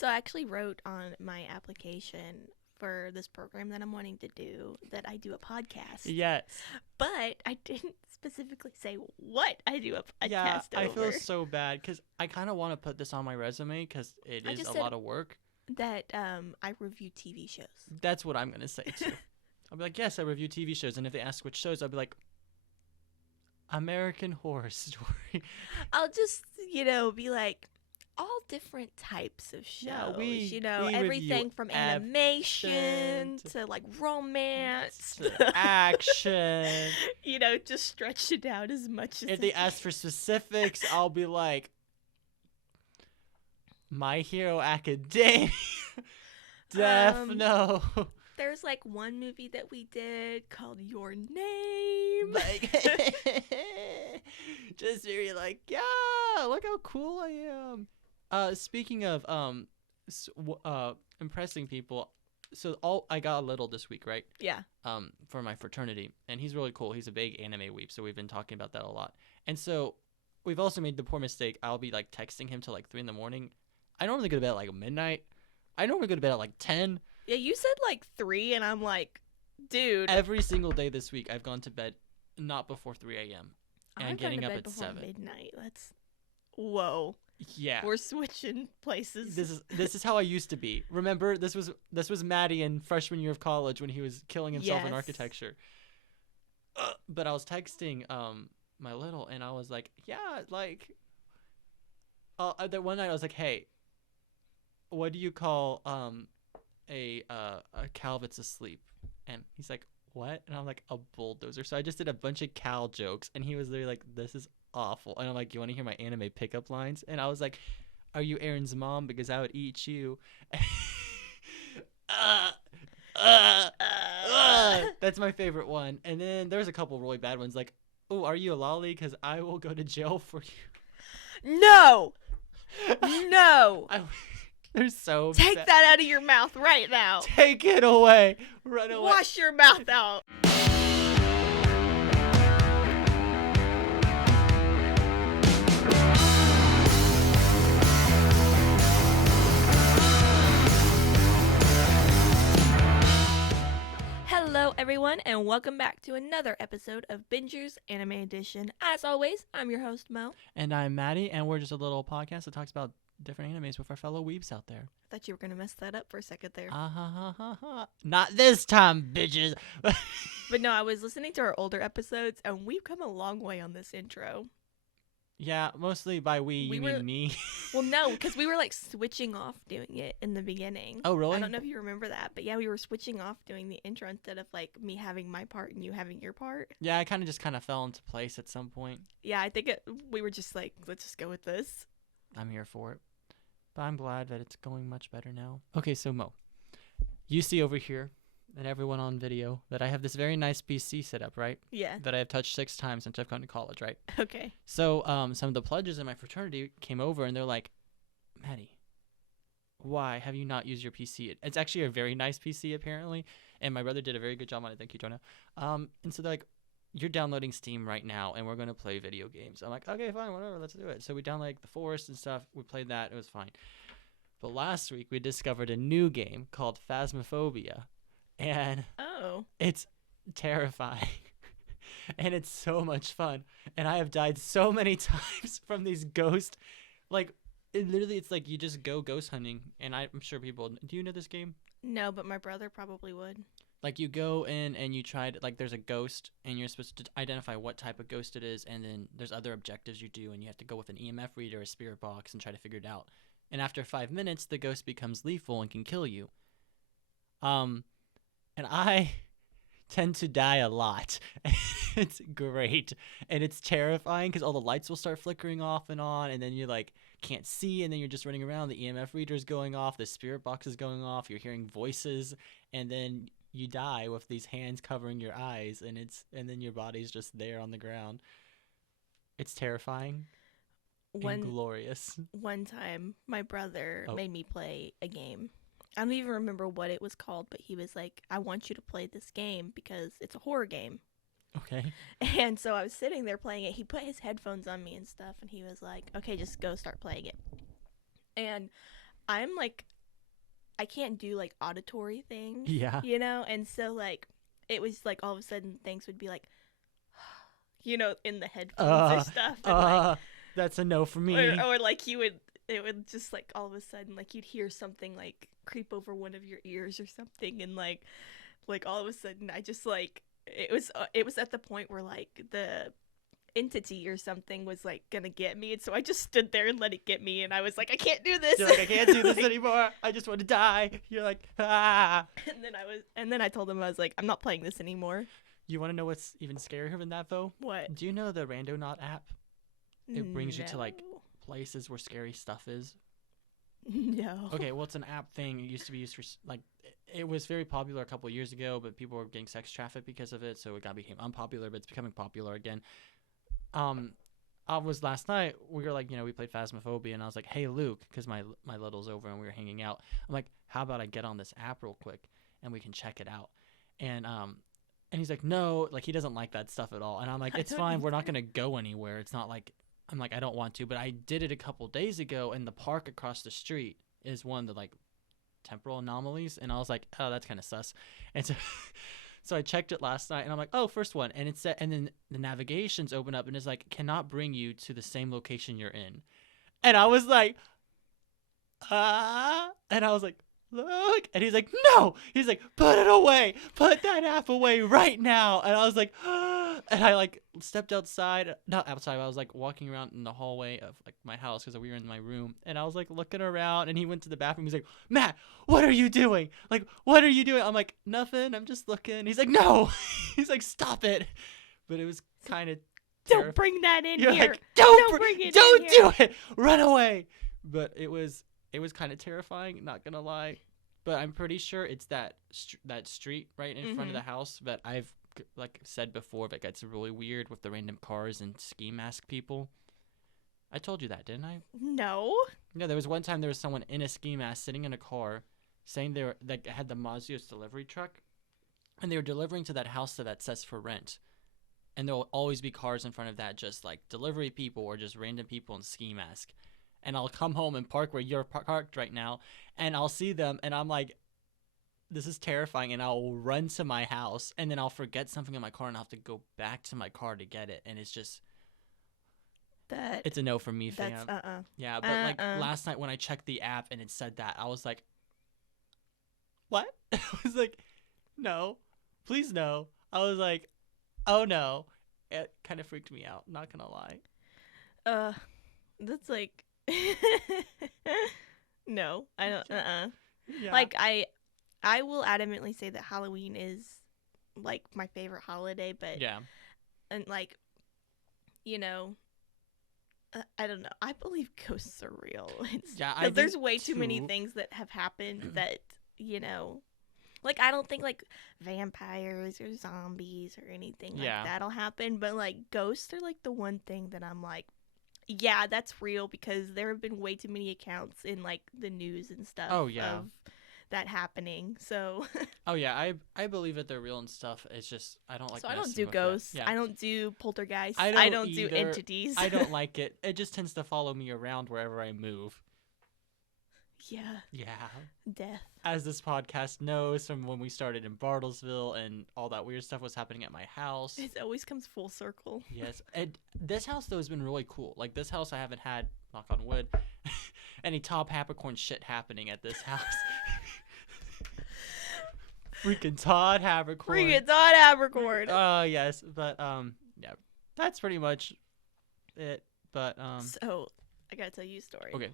So I actually wrote on my application for this program that I'm wanting to do that I do a podcast. Yes. But I didn't specifically say what I do a podcast Yeah, I over. feel so bad because I kind of want to put this on my resume because it is a lot of work. That I review TV shows. That's what I'm going to say, too. I'll be like, yes, I review TV shows. And if they ask which shows, I'll be like, American Horror Story. I'll just, be like, all different types of shows. Yeah, we everything from animation to like romance to action. Just stretch it out as much as if they ask for specifics, I'll be like, My Hero Academia. No. There's like one movie that we did called Your Name. Like, just very like, yeah, look how cool I am. Speaking of impressing people, so I got a little this week, right? Yeah. For my fraternity, and he's really cool. He's a big anime weeb, so we've been talking about that a lot. And so we've also made the poor mistake. I'll be like texting him till like 3 a.m. I normally go to bed at like midnight. I normally go to bed at like 10. Yeah, you said like 3, and I'm like, dude. Every single day this week, I've gone to bed not before 3 a.m. and getting up at 7. Midnight. That's whoa. Yeah, we're switching places. This is how I used to be. Remember, this was Matty in freshman year of college when he was killing himself in architecture. But I was texting my little, and I was like, yeah, like that one night I was like, hey, what do you call a cow that's asleep? And he's like, what? And I'm like, a bulldozer. So I just did a bunch of cow jokes, and he was there like, this is awful. And I'm like, you want to hear my anime pickup lines? And I was like, are you Aaron's mom? Because I would eat you. That's my favorite one. And then there's a couple really bad ones like, oh, are you a lolly? Because I will go to jail for you. No. They're so Take bad. that out of your mouth right now. Take it away. Run away. Wash your mouth out. Hello, everyone, and welcome back to another episode of Bingers Anime Edition. As always, I'm your host, Mo. And I'm Matty, and we're just a little podcast that talks about different animes with our fellow weebs out there. I thought you were going to mess that up for a second there. Not this time, bitches. But no, I was listening to our older episodes, and we've come a long way on this intro. Yeah, mostly by you mean me. Well, no, because we were like switching off doing it in the beginning. Oh, really? I don't know if you remember that, but yeah, we were switching off doing the intro instead of like me having my part and you having your part. Yeah, I kind of fell into place at some point. Yeah, I think we were just like, let's just go with this. I'm here for it. But I'm glad that it's going much better now. Okay, so Mo, you see over here, and everyone on video, that I have this very nice PC set up, right? Yeah. That I have touched 6 times since I've gone to college, right? Okay. So some of the pledges in my fraternity came over, and they're like, Matty, why have you not used your PC? It's actually a very nice PC, apparently, and my brother did a very good job on it. Thank you, Jonah. And so they're like, you're downloading Steam right now, and we're going to play video games. I'm like, okay, fine, whatever, let's do it. So we downloaded The Forest and stuff. We played that. It was fine. But last week, we discovered a new game called Phasmophobia. And it's terrifying. And it's so much fun. And I have died so many times from these ghosts. Like, it's like you just go ghost hunting. And I'm sure people... Do you know this game? No, but my brother probably would. Like, you go in and you try to... Like, there's a ghost, and you're supposed to identify what type of ghost it is. And then there's other objectives you do, and you have to go with an EMF reader, a spirit box, and try to figure it out. And after 5 minutes, the ghost becomes lethal and can kill you. And I tend to die a lot. It's great. And it's terrifying because all the lights will start flickering off and on, and then you like can't see, and then you're just running around. The EMF reader is going off, the spirit box is going off, you're hearing voices, and then you die with these hands covering your eyes, and then your body's just there on the ground. It's terrifying. And glorious. One time, my brother made me play a game. I don't even remember what it was called, but he was like, I want you to play this game because it's a horror game. Okay. And so I was sitting there playing it. He put his headphones on me and stuff, and he was like, okay, just go start playing it. And I'm like, I can't do like auditory things. Yeah. You know, and so like it was like all of a sudden things would be like, you know, in the headphones or stuff, and like that's a no for me. or like it would just like all of a sudden like you'd hear something like creep over one of your ears or something, and like all of a sudden I just like it was at the point where like the entity or something was like gonna get me, and so I just stood there and let it get me, and I was like, I can't do this. You're like, I can't do this anymore. I just want to die. You're like, ah. And then I told him, I was like, I'm not playing this anymore. You want to know what's even scarier than that though? What? Do you know the Randonaut app? It brings you to like No. places where scary stuff is. No. Okay, well, it's an app thing. It used to be used for like it was very popular a couple of years ago, but people were getting sex trafficked because of it, so it became unpopular. But it's becoming popular again. I was last night. We were like, we played Phasmophobia, and I was like, hey Luke, because my little's over and we were hanging out. I'm like, how about I get on this app real quick and we can check it out? And he's like, no, like he doesn't like that stuff at all. And I'm like, it's fine. We're not gonna go anywhere. It's not like I'm like, I don't want to, but I did it a couple days ago, and the park across the street is one of the like temporal anomalies, and I was like, oh, that's kind of sus. And so so I checked it last night, and I'm like, oh, first one, and it said, and then the navigations open up, and it's like, cannot bring you to the same location you're in. And I was like, and I was like, look, and he's like, no, he's like, put it away, put that app away right now. And I was like, and I like stepped outside, not outside, I was like walking around in the hallway of like my house because we were in my room, and I was like looking around, and he went to the bathroom. He's like, Matt, what are you doing? Like, what are you doing? I'm like, nothing, I'm just looking. He's like, no. He's like, stop it. But it was kind of Don't bring that in You're here. like, don't bring it don't in do here. it, run away. But it was kind of terrifying, not gonna lie. But I'm pretty sure it's that street right in front of the house. But I've like said before, that gets really weird with the random cars and ski mask people. I told you that, didn't I? No. No, there was one time there was someone in a ski mask sitting in a car, saying they had the Mazio's delivery truck, and they were delivering to that house that says for rent. And there will always be cars in front of that, just like delivery people or just random people in ski mask. And I'll come home and park where you're parked right now, and I'll see them, and I'm like, this is terrifying, and I'll run to my house, and then I'll forget something in my car, and I'll have to go back to my car to get it, and it's just... It's a no for me, fam. Yeah, but like last night when I checked the app and it said that, I was like, what? I was like, no, please no. I was like, oh no. It kind of freaked me out, not gonna lie. That's like... No, I don't. Yeah. Like I will adamantly say that Halloween is like my favorite holiday, but yeah, and like, I don't know. I believe ghosts are real. There's way too many things that have happened that like I don't think like vampires or zombies or anything like that'll happen, but like ghosts are like the one thing that I'm like, yeah, that's real, because there have been way too many accounts in like the news and stuff of that happening. So oh yeah, I believe that they're real and stuff. It's just I don't like. So I don't do ghosts. I don't do poltergeists. I don't do entities. I don't like it. It just tends to follow me around wherever I move. Yeah. Yeah. Death. As this podcast knows from when we started in Bartlesville and all that weird stuff was happening at my house. It always comes full circle. Yes. And this house, though, has been really cool. Like, this house, I haven't had, knock on wood, any top Capricorn shit happening at this house. Freaking Todd Havercorn. Oh, yes. But, yeah. That's pretty much it. But, So, I gotta tell you a story. Okay.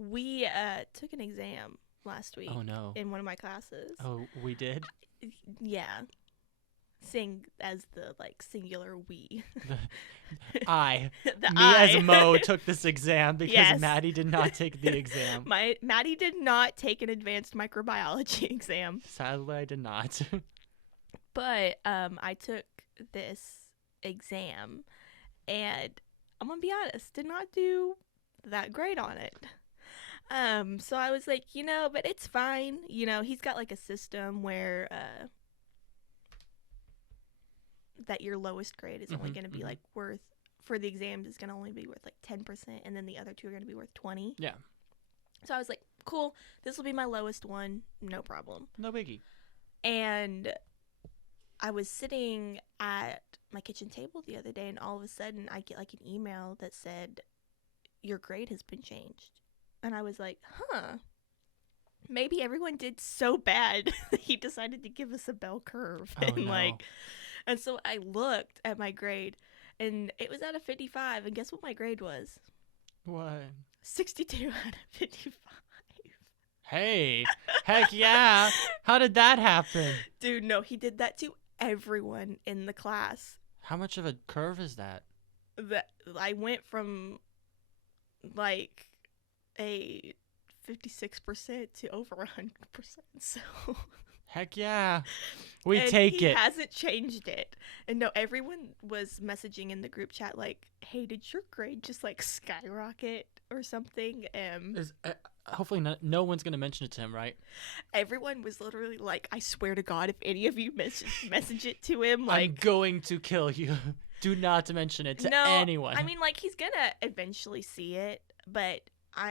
We took an exam last week. Oh, no. In one of my classes. Oh, we did? Yeah. Sing as the, like, singular we. I. Me as Mo took this exam because Matty did not take the exam. Matty did not take an advanced microbiology exam. Sadly, I did not. But I took this exam, and I'm going to be honest, did not do that great on it. So I was like, but it's fine. He's got like a system where that your lowest grade is only going to be like worth, for the exams, is going to only be worth like 10%, and then the other two are going to be worth 20. Yeah. So I was like, cool, this will be my lowest one, no problem. No biggie. And I was sitting at my kitchen table the other day, and all of a sudden I get like an email that said, your grade has been changed. And I was like, maybe everyone did so bad that he decided to give us a bell curve. Oh, no. And so I looked at my grade, and it was out of 55, and guess what my grade was? What? 62 out of 55. Hey, heck yeah. How did that happen? Dude, no, he did that to everyone in the class. How much of a curve is that? I went from like a 56% to over 100%. So heck yeah. We take it. He hasn't changed it. And no, everyone was messaging in the group chat like, hey, did your grade just like skyrocket or something? Hopefully no one's going to mention it to him, right? Everyone was literally like, I swear to God, if any of you message it to him, like, I'm going to kill you. Do not mention it to anyone. I mean, like, he's going to eventually see it, but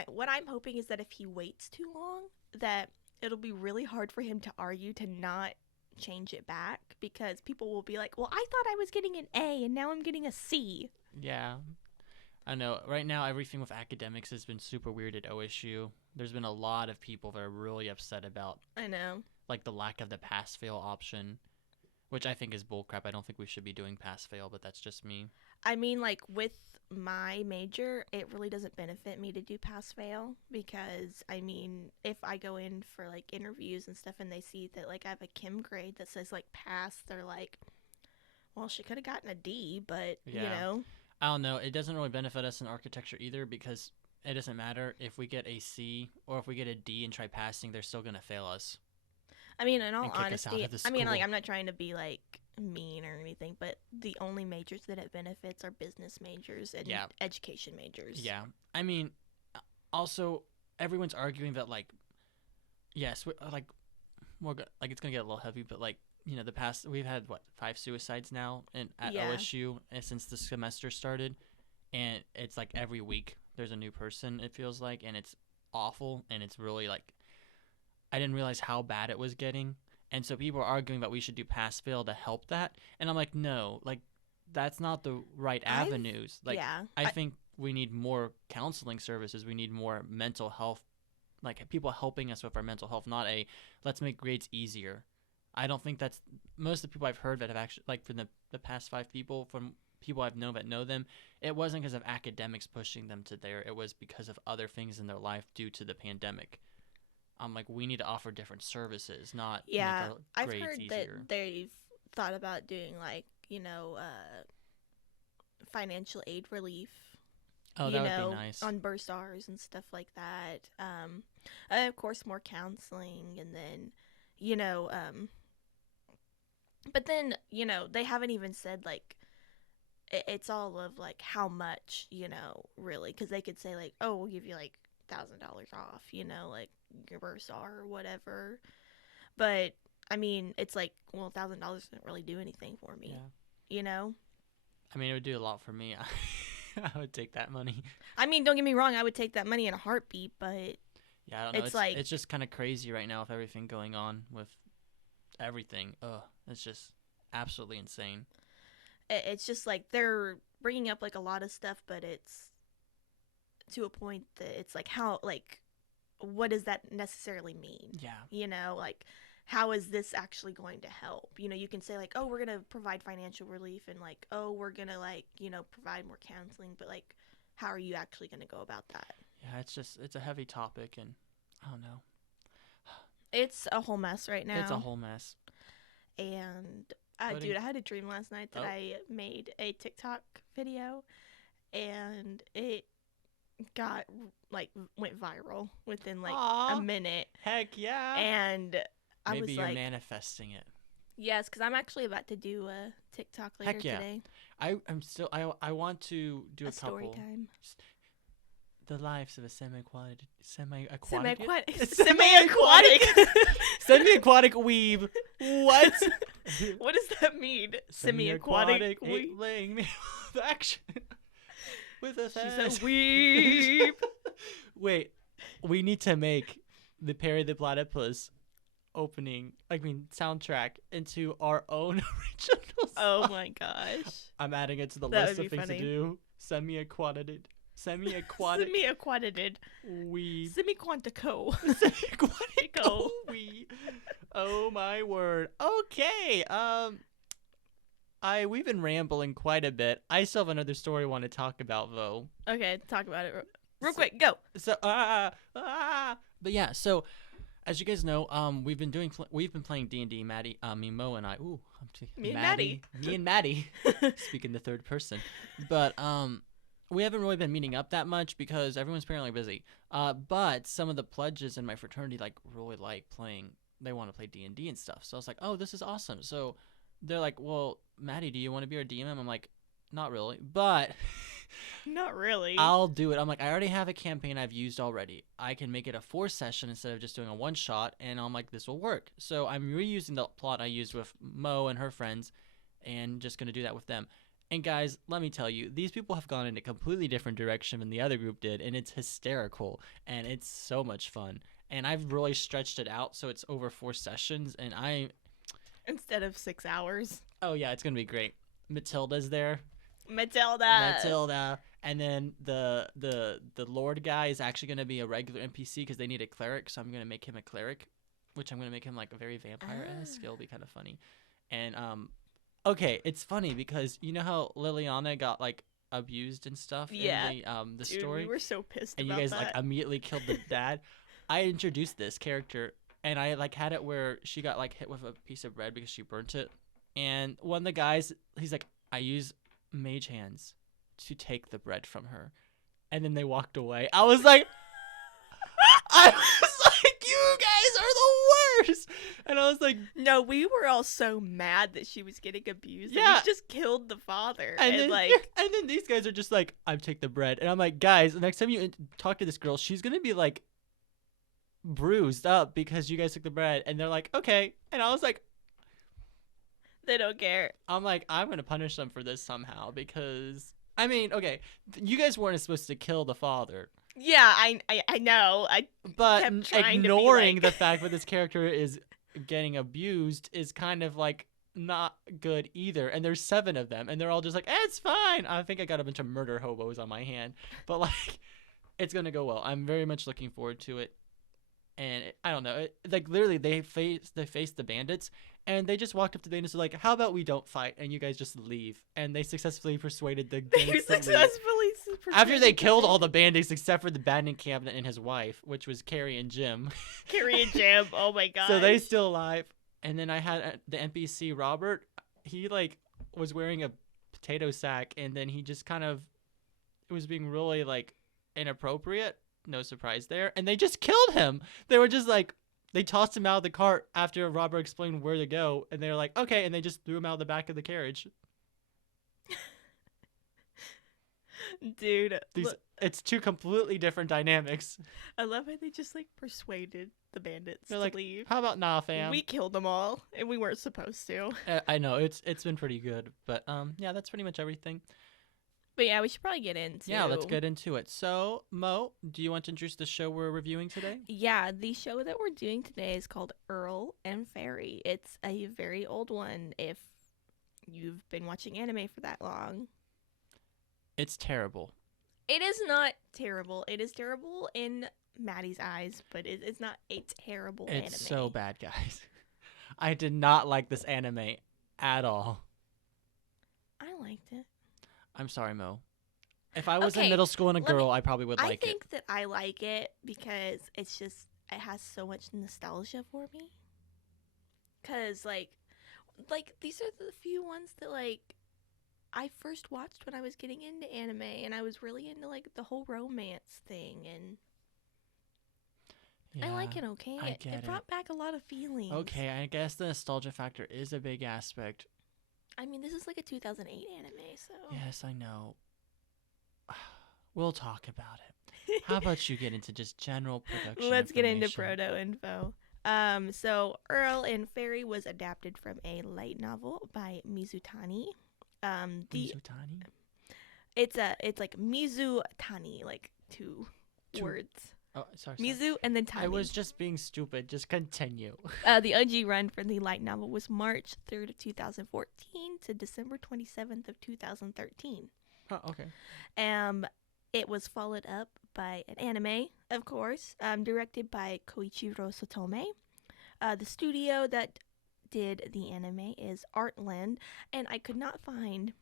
what I'm hoping is that if he waits too long, that it'll be really hard for him to argue to not change it back, because people will be like, well, I thought I was getting an A and now I'm getting a C. Yeah. I know. Right now, everything with academics has been super weird at OSU. There's been a lot of people that are really upset about, I know, like the lack of the pass-fail option, which I think is bullcrap. I don't think we should be doing pass-fail, but that's just me. I mean, like, with my major, it really doesn't benefit me to do pass-fail, because, I mean, if I go in for, like, interviews and stuff and they see that, like, I have a chem grade that says, like, pass, they're like, well, she could have gotten a D, but, yeah. You know. I don't know. It doesn't really benefit us in architecture either, because it doesn't matter if we get a C or if we get a D and try passing, they're still going to fail us. I mean, in all honesty, I mean, like, I'm not trying to be, like, mean or anything, but the only majors that it benefits are business majors and education majors. Yeah. I mean, also, everyone's arguing that, like, yes, like, more like, it's going to get a little heavy, but, like, you know, we've had, 5 suicides now at OSU since the semester started, and it's, like, every week there's a new person, it feels like, and it's awful, and it's really, like, I didn't realize how bad it was getting, and so people are arguing that we should do pass-fail to help that, and I'm like, no, like, that's not the right avenues. Like, I think we need more counseling services, we need more mental health, like, people helping us with our mental health, not let's make grades easier. I don't think that's most of the people I've heard that have actually, like, for the past 5 people, from people I've known that know them, it wasn't because of academics pushing them to there. It was because of other things in their life due to the pandemic. I'm like, we need to offer different services, not make our grades I've heard easier. That they've thought about doing, like, you know, financial aid relief. Oh, that would be nice. On bursars and stuff like that. Of course, more counseling, and then, you know, but then, you know, they haven't even said, like, it's all of, like, how much, you know, really, because they could say, like, oh, we'll give you, like, $1,000 off, you know, like, your bursar or whatever. But, I mean, it's like, well, $1,000 doesn't really do anything for me, you know? I mean, it would do a lot for me. I would take that money. I mean, don't get me wrong, I would take that money in a heartbeat, but yeah, I don't know. It's just kind of crazy right now with everything going on with everything. Ugh, it's just absolutely insane. It's just like they're bringing up, like, a lot of stuff, but it's to a point that it's like, how, like, what does that necessarily mean? Yeah. You know, like, how is this actually going to help? You know, you can say, like, oh, we're going to provide financial relief, and, like, oh, we're going to, like, you know, provide more counseling, but, like, how are you actually going to go about that? Yeah, it's a heavy topic, and I don't know. It's a whole mess right now. It's a whole mess. And, dude, I had a dream last night that I made a TikTok video, and it got, like, went viral within, like, a minute. Heck yeah. And I Maybe was you're like, manifesting it. Yes, because I'm actually about to do a TikTok later today. I want to do a couple. Story time. The lives of a semi-aquatic semi-aquatic weeb. What? What does that mean? Semi-aquatic weeb. Laying me with action. With a She's a weeb. Wait, we need to make the Perry the Platypus soundtrack into our own original song. Oh my gosh. I'm adding it to the list of things to do. Semi-Aquatic. Semi-Aquatic. Weeb. Semi-Quantico. Semi-Quantico. Weeb. Oh my word. Okay. We've been rambling quite a bit. I still have another story I want to talk about though. Okay, talk about it real quick. Go. But yeah, so as you guys know, we've been playing D&D. Matty, Mo and I. Ooh, me and Matty. Me and Matty. Speaking the third person, but we haven't really been meeting up that much because everyone's apparently busy. But some of the pledges in my fraternity really like playing. They want to play D&D and stuff. So I was like, oh, this is awesome. So they're like, well, Matty, do you want to be our DM? I'm like, not really, but not really. I'll do it. I'm like, I already have a campaign I've used already. I can make it a 4-session instead of just doing a 1-shot, and I'm like, this will work. So I'm reusing the plot I used with Mo and her friends, and just gonna do that with them. And guys, let me tell you, these people have gone in a completely different direction than the other group did, and it's hysterical, and it's so much fun. And I've really stretched it out, so it's over 4 sessions, and instead of 6 hours. Oh yeah, it's gonna be great. Matilda's there. Matilda. And then the Lord guy is actually gonna be a regular NPC because they need a cleric, so I'm gonna make him a cleric, which I'm gonna make him like a very vampire-esque. It'll be kind of funny. And okay, it's funny because you know how Liliana got like abused and stuff in the Dude, story. We were so pissed and about you guys that. like immediately killed the dad. I introduced this character and I like had it where she got like hit with a piece of bread because she burnt it. And one of the guys, he's like, I use mage hands to take the bread from her. And then they walked away. I was like, you guys are the worst. And I was like, no, we were all so mad that she was getting abused. Yeah. And we just killed the father. And then these guys are just like, I take the bread. And I'm like, guys, the next time you talk to this girl, she's going to be like bruised up because you guys took the bread. And they're like, okay. And I was like, they don't care. I'm like, I'm going to punish them for this somehow because, I mean, okay, you guys weren't supposed to kill the father. Yeah, I know. But ignoring the fact that this character is getting abused is kind of like not good either. And there's 7 of them, and they're all just like, it's fine. I think I got a bunch of murder hobos on my hand, but like, it's gonna go well. I'm very much looking forward to it. And I don't know, like literally they faced the bandits, and they just walked up to the bandits and like, how about we don't fight and you guys just leave? And they successfully persuaded the bandits to leave. After they killed all the bandits except for the bandit captain and his wife, which was Carrie and Jim. Carrie and Jim, oh my god. So they still alive. And then I had the NPC Robert. He like was wearing a potato sack, and then he just kind of was being really like inappropriate. No surprise there. And they just killed him. They were just like, they tossed him out of the cart after Robert explained where to go, and they were like, okay, and they just threw him out of the back of the carriage. Dude, it's 2 completely different dynamics. I love how they just like persuaded the bandits to like, leave. How about nah, fam? We killed them all, and we weren't supposed to. I know it's been pretty good, but yeah, that's pretty much everything. But yeah, we should probably get into. Yeah, let's get into it. So, Mo, do you want to introduce the show we're reviewing today? Yeah, the show that we're doing today is called Earl and Fairy. It's a very old one. If you've been watching anime for that long. It's terrible. It is not terrible. It is terrible in Maddie's eyes, but it's not a terrible anime. It's so bad, guys. I did not like this anime at all. I liked it. I'm sorry, Mo. If I was in middle school and a girl, I probably would like it. I think that I like it because it has so much nostalgia for me. Because, like these are the few ones that, like, I first watched when I was getting into anime, and I was really into, like, the whole romance thing, and I like it, okay? It brought back a lot of feelings. Okay, I guess the nostalgia factor is a big aspect. I mean, this is like a 2008 anime, so... Yes, I know. We'll talk about it. How about you get into just general production Let's get into proto info. So, Earl and Fairy was adapted from a light novel by Mizutani. Mizutani? It's like Mizutani, like 2 words. Oh, sorry. Mizu and then Tami. I was just being stupid. Just continue. The OG run for the light novel was March 3rd of 2014 to December 27th of 2013. Oh, okay. It was followed up by an anime, of course, directed by Koichiro Sotome. The studio that did the anime is Artland, and I could not find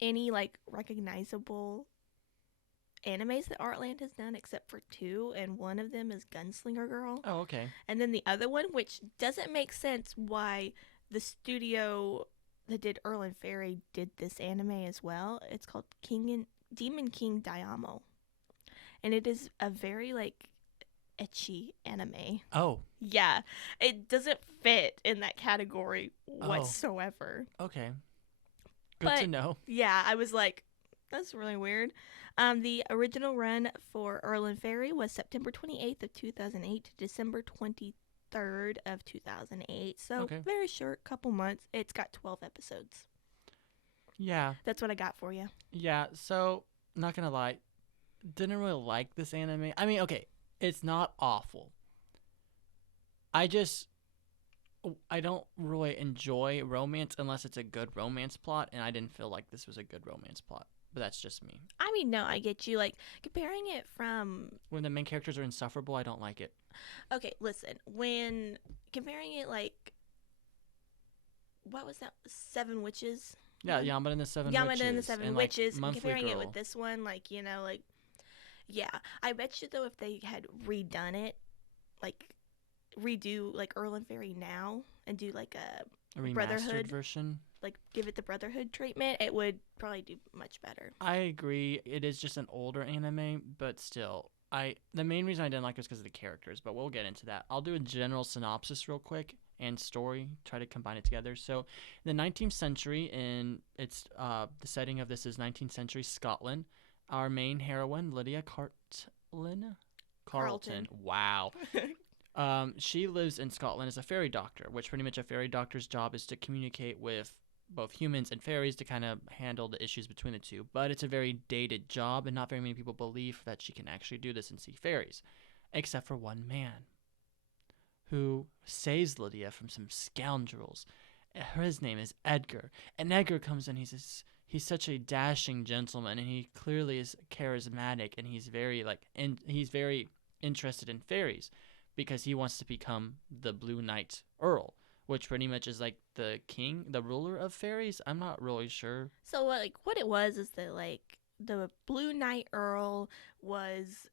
any recognizable animes that Artland has done except for 2, and one of them is Gunslinger Girl. Oh, okay. And then the other one, which doesn't make sense why the studio that did Earl and Fairy did this anime as well. It's called Demon King Diamo, and it is a very ecchi anime. Oh. Yeah, it doesn't fit in that category whatsoever. Okay. Good to know. Yeah, I was like, that's really weird. The original run for Earl and Fairy was September 28th of 2008 to December 23rd of 2008. So very short, couple months. It's got 12 episodes. Yeah. That's what I got for you. Yeah, so, not gonna lie, didn't really like this anime. I mean, okay, it's not awful. I don't really enjoy romance unless it's a good romance plot, and I didn't feel like this was a good romance plot. But that's just me. I mean, no, I get you. Comparing it from... When the main characters are insufferable, I don't like it. Okay, listen. When comparing it, what was that? 7 Witches? Yeah, Yamada and the Seven Witches. Yamada and the Seven Witches. And comparing Girl. It with this one, yeah. I bet you, though, if they had redone it, redo, Earl and Fairy now, and do, a remastered Brotherhood version. Give it the Brotherhood treatment, it would probably do much better. I agree. It is just an older anime, but still. The main reason I didn't like it was because of the characters, but we'll get into that. I'll do a general synopsis real quick and story, try to combine it together. So, in the 19th century, the setting of this is 19th century Scotland. Our main heroine, Lydia Carleton. Wow. She lives in Scotland as a fairy doctor, which pretty much a fairy doctor's job is to communicate with both humans and fairies to kind of handle the issues between the two. But it's a very dated job, and not very many people believe that she can actually do this and see fairies, except for one man who saves Lydia from some scoundrels. His name is Edgar, and Edgar comes in. He's such a dashing gentleman, and he clearly is charismatic, and he's very he's very interested in fairies, because he wants to become the Blue Knight Earl, which pretty much is the king, the ruler of fairies. I'm not really sure. So what it was is that the Blue Knight Earl was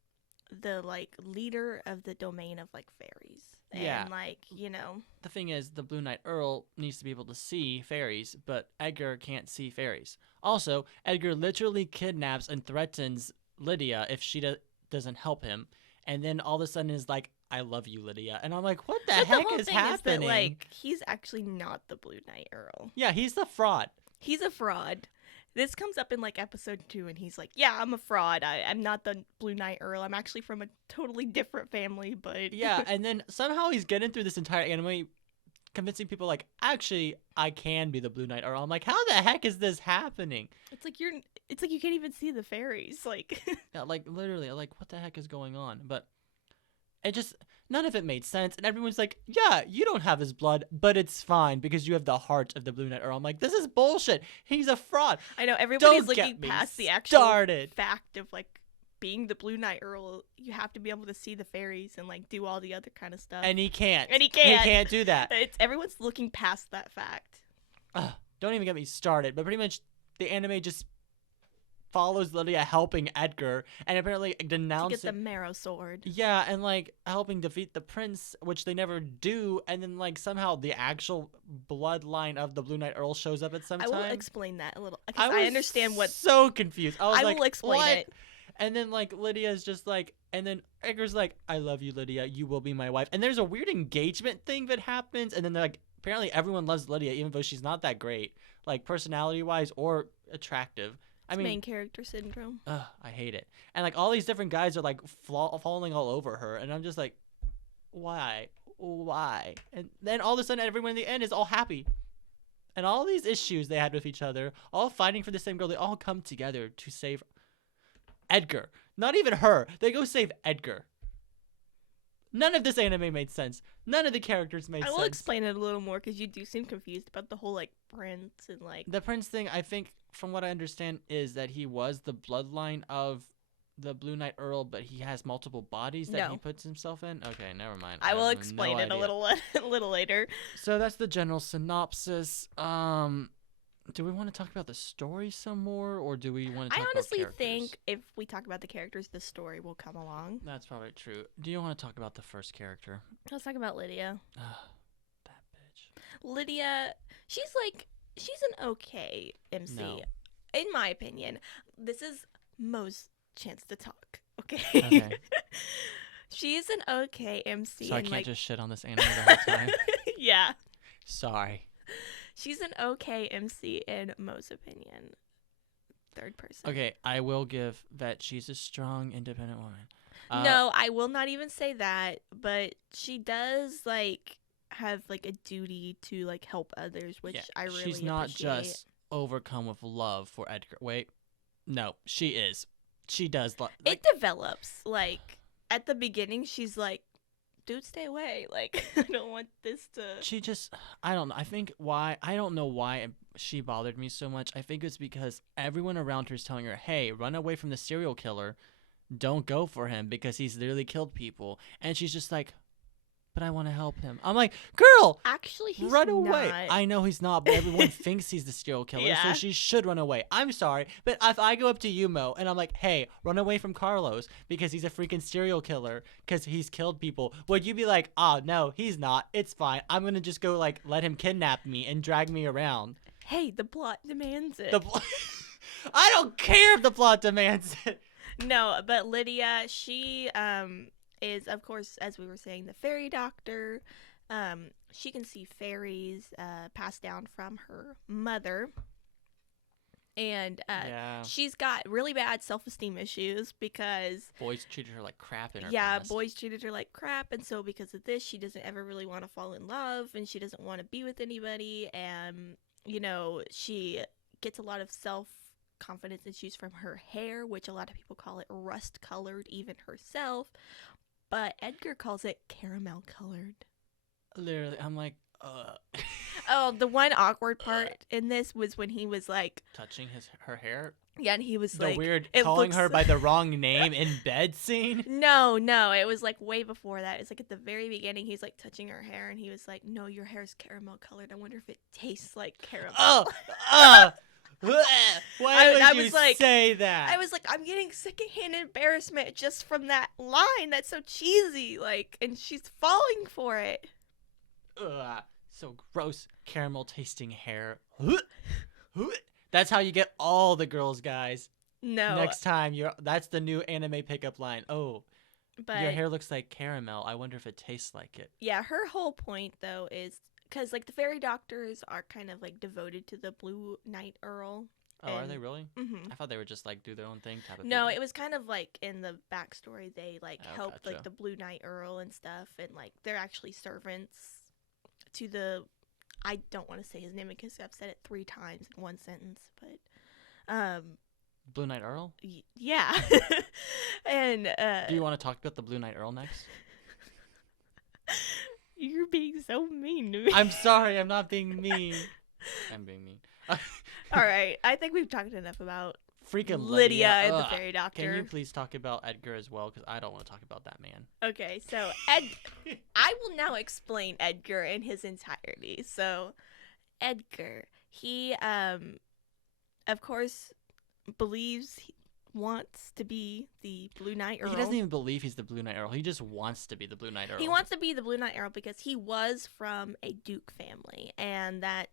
the leader of the domain of fairies. Yeah. And the thing is, the Blue Knight Earl needs to be able to see fairies, but Edgar can't see fairies. Also, Edgar literally kidnaps and threatens Lydia if she doesn't help him, and then all of a sudden is I love you, Lydia. And I'm like, what the heck is happening? Is that, he's actually not the Blue Knight Earl. Yeah, he's the fraud. He's a fraud. This comes up in episode 2, and he's like, yeah, I'm a fraud. I'm not the Blue Knight Earl. I'm actually from a totally different family, but... Yeah, and then somehow he's getting through this entire anime convincing people actually, I can be the Blue Knight Earl. I'm like, how the heck is this happening? It's like you can't even see the fairies. Yeah, literally, what the heck is going on? But it just, none of it made sense. And everyone's like, yeah, you don't have his blood, but it's fine because you have the heart of the Blue Knight Earl. I'm like, this is bullshit. He's a fraud. I know, everybody's looking past the actual fact of being the Blue Knight Earl. You have to be able to see the fairies and do all the other kind of stuff. And he can't. He can't do that. Everyone's looking past that fact. Don't even get me started. But pretty much the anime just follows Lydia helping Edgar and apparently denouncing... To get the marrow sword. Yeah, and helping defeat the prince, which they never do, and then somehow the actual bloodline of the Blue Knight Earl shows up at some time. I will explain that a little, because I understand what... so confused. I will explain what? It. And then Lydia's just and then Edgar's I love you, Lydia, you will be my wife. And there's a weird engagement thing that happens, and then they're apparently everyone loves Lydia, even though she's not that great, personality-wise or attractive. I mean, main character syndrome. I hate it. And all these different guys are falling all over her, and I'm just why? And then all of a sudden, everyone in the end is all happy, and all these issues they had with each other, all fighting for the same girl, they all come together to save. Edgar. Not even her. They go save Edgar. None of this anime made sense. None of the characters made sense. I will explain it a little more because you do seem confused about the whole like prince and like the prince thing. I think, from what I understand, is that he was the bloodline of the Blue Knight Earl, but he has multiple bodies that he puts himself in. Okay, never mind. I will explain it a little later. So that's the general synopsis. Do we want to talk about the story some more, or do we want to talk about characters? I honestly think if we talk about the characters, the story will come along. That's probably true. Do you want to talk about the first character? Let's talk about Lydia. That bitch. Lydia, she's an okay MC. No. In my opinion. This is Mo's chance to talk. Okay. She's an okay MC. So I can't just shit on this anime the whole time? Yeah. Sorry. She's an okay MC in Mo's opinion. Third person. Okay, I will give that she's a strong, independent woman. No, I will not even say that, but she does like have like a duty to like help others, which I really appreciate. She's not just overcome with love for Edgar. Wait, no, she is. She does. It develops. Like at the beginning, she's like, dude, stay away. Like, I don't want this to... She just... I don't know. I don't know why she bothered me so much. I think it's because everyone around her is telling her, hey, run away from the serial killer. Don't go for him because he's literally killed people. And she's just like, but I want to help him. I'm like, girl, actually, he's run away. Not. I know he's not, but everyone thinks he's the serial killer, so she should run away. I'm sorry, but if I go up to you, Mo, and I'm like, hey, run away from Carlos because he's a freaking serial killer because he's killed people, would you be like, oh, no, he's not. It's fine. I'm going to just go, like, let him kidnap me and drag me around. Hey, the plot demands it. I don't care if the plot demands it. No, but Lydia, she is, of course, as we were saying, the fairy doctor. She can see fairies passed down from her mother. And she's got really bad self-esteem issues because... boys treated her like crap in her past. Boys treated her like crap. And so because of this, she doesn't ever really want to fall in love. And she doesn't want to be with anybody. And, you know, she gets a lot of self-confidence issues from her hair, which a lot of people call it rust-colored, even herself. But Edgar calls it caramel colored. Literally, I'm like, Oh, the one awkward part in this was when he was like touching her hair. Yeah, and he was the like weird calling her by the wrong name in bed scene. No, it was like way before that. It's like at the very beginning, he's like touching her hair, and he was like, "No, your hair's caramel colored. I wonder if it tastes like caramel." Why would you say that? I was like, I'm getting secondhand embarrassment just from that line. That's so cheesy. Like, and she's falling for it. So gross. Caramel tasting hair. That's how you get all the girls, guys. No. Next time, that's the new anime pickup line. Oh, but your hair looks like caramel. I wonder if it tastes like it. Yeah, her whole point, though, is... because, like, the fairy doctors are kind of, like, devoted to the Blue Knight Earl. Oh, are they really? Mm-hmm. I thought they would just, like, do their own thing type of No, people. It was kind of, like, in the backstory, they, like, helped, like, the Blue Knight Earl and stuff. And, like, they're actually servants to the... I don't want to say his name because I've said it 3 times in one sentence, but... Blue Knight Earl? Yeah. And, do you want to talk about the Blue Knight Earl next? You're being so mean to me. I'm sorry, I'm not being mean. I'm being mean. All right, I think we've talked enough about freaking Lydia and the fairy doctor. Can you please talk about Edgar as well? Because I don't want to talk about that man. Okay, so I will now explain Edgar in his entirety. So Edgar, he, of course, believes... wants to be the Blue Knight Earl. He doesn't even believe he's the Blue Knight Earl. He just wants to be the Blue Knight Earl. He wants to be the Blue Knight Earl because he was from a Duke family, and that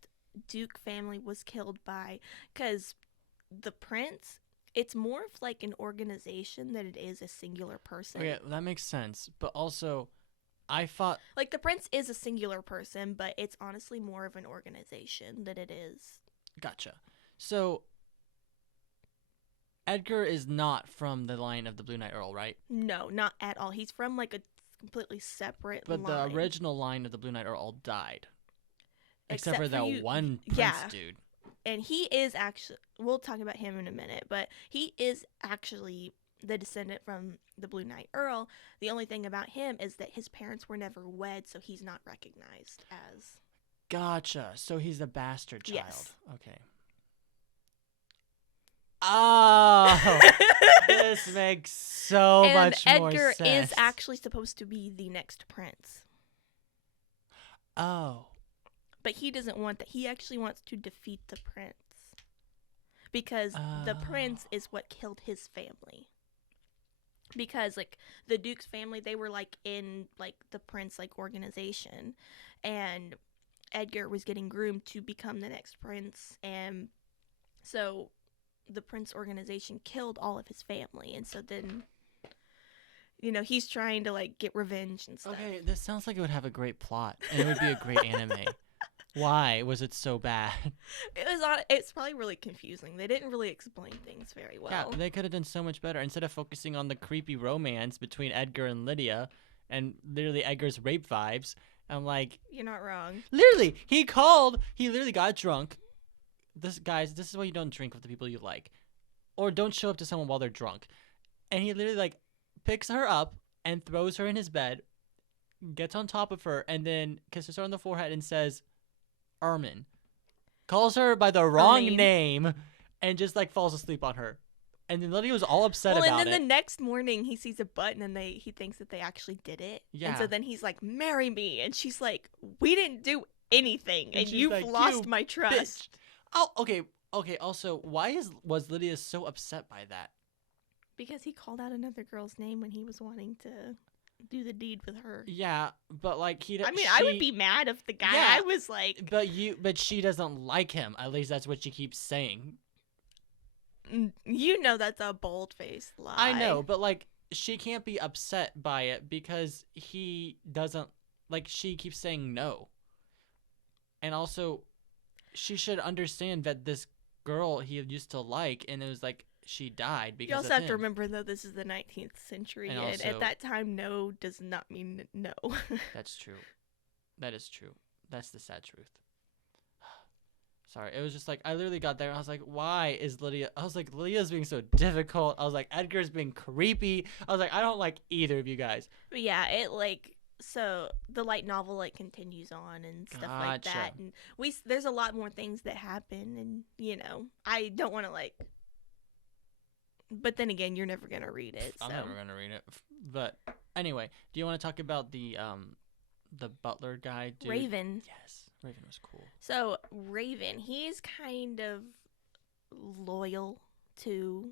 Duke family was killed by... because the prince, it's more of like an organization than it is a singular person. Okay, that makes sense. But also, I thought... like, the prince is a singular person, but it's honestly more of an organization than it is. Gotcha. So... Edgar is not from the line of the Blue Knight Earl, right? No, not at all. He's from, like, a completely separate line. But the original line of the Blue Knight Earl died. Except for that one prince dude. And he is actually... we'll talk about him in a minute, but he is actually the descendant from the Blue Knight Earl. The only thing about him is that his parents were never wed, so he's not recognized as. Gotcha. So he's a bastard child. Yes. Okay. Oh, this makes so much more sense. And Edgar is actually supposed to be the next prince. Oh. But he doesn't want that. He actually wants to defeat the prince. Because the prince is what killed his family. Because, like, the Duke's family, they were, like, in, like, the prince, like, organization. And Edgar was getting groomed to become the next prince. And so the prince organization killed all of his family. And so then, you know, he's trying to, like, get revenge and stuff. Okay, this sounds like it would have a great plot. And it would be a great anime. Why was it so bad? It's probably really confusing. They didn't really explain things very well. Yeah, they could have done so much better. Instead of focusing on the creepy romance between Edgar and Lydia and literally Edgar's rape vibes, I'm like... You're not wrong. Literally, he literally got drunk. This is why you don't drink with the people you like. Or don't show up to someone while they're drunk. And he literally, like, picks her up and throws her in his bed, gets on top of her, and then kisses her on the forehead and says... Ermin. Calls her by the wrong name and just like falls asleep on her. And then Lydia was all upset about it. And then the next morning he sees a button and he thinks that they actually did it. Yeah. And so then he's like, marry me. And she's like, we didn't do anything and you've like, lost my trust. Bitch. Oh, okay. Okay, also, why was Lydia so upset by that? Because he called out another girl's name when he was wanting to do the deed with her. Yeah, but like I would be mad if the guy I was like but she doesn't like him. At least that's what she keeps saying. You know that's a bold-faced lie. I know, but like she can't be upset by it because he doesn't like she keeps saying no. And also she should understand that this girl he used to like and it was like she died because you also have to remember though this is the 19th century and also, at that time no does not mean no. That's true. That is true. That's the sad truth. Sorry, it was just like I literally got there and I was like, why is Lydia Lydia's being so difficult. I was like, Edgar's being creepy. I was like, I don't like either of you guys. But yeah, it like so the light novel like continues on and stuff like that and there's a lot more things that happen and you know I don't want to like. But then again, you're never gonna read it. So. I'm never gonna read it. But anyway, do you want to talk about the butler guy? Dude? Raven. Yes, Raven was cool. So Raven, he's kind of loyal to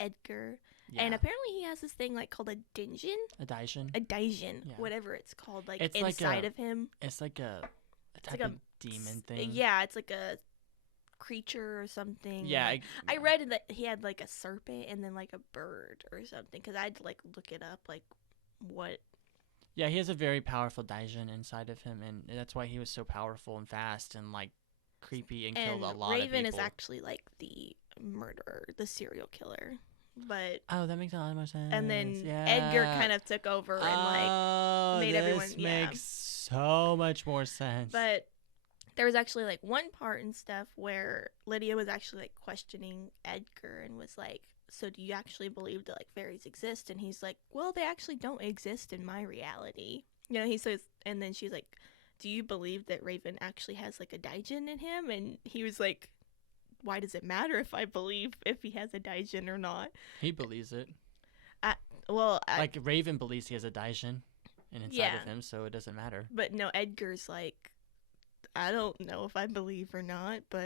Edgar, and apparently he has this thing like called a dungeon. A daijin. Yeah. Whatever it's called, like it's inside of him. It's like a type of demon thing. Yeah, it's like a creature or something. Yeah, like, I read that he had like a serpent and then like a bird or something because I'd like look it up like what. Yeah, he has a very powerful daijin inside of him, and that's why he was so powerful and fast and like creepy and killed a lot of people. Raven is actually like the murderer, the serial killer. But that makes a lot more sense. And then Edgar kind of took over and like made everyone. This makes so much more sense. But there was actually like one part and stuff where Lydia was actually like questioning Edgar and was like, so do you actually believe that like fairies exist? And he's like, well, they actually don't exist in my reality. You know, he says, and then she's like, do you believe that Raven actually has like a daijin in him? And he was like, why does it matter if I believe if he has a daijin or not? He believes it. Like Raven believes he has a daijin inside of him, so it doesn't matter. But no, Edgar's like, I don't know if I believe or not, but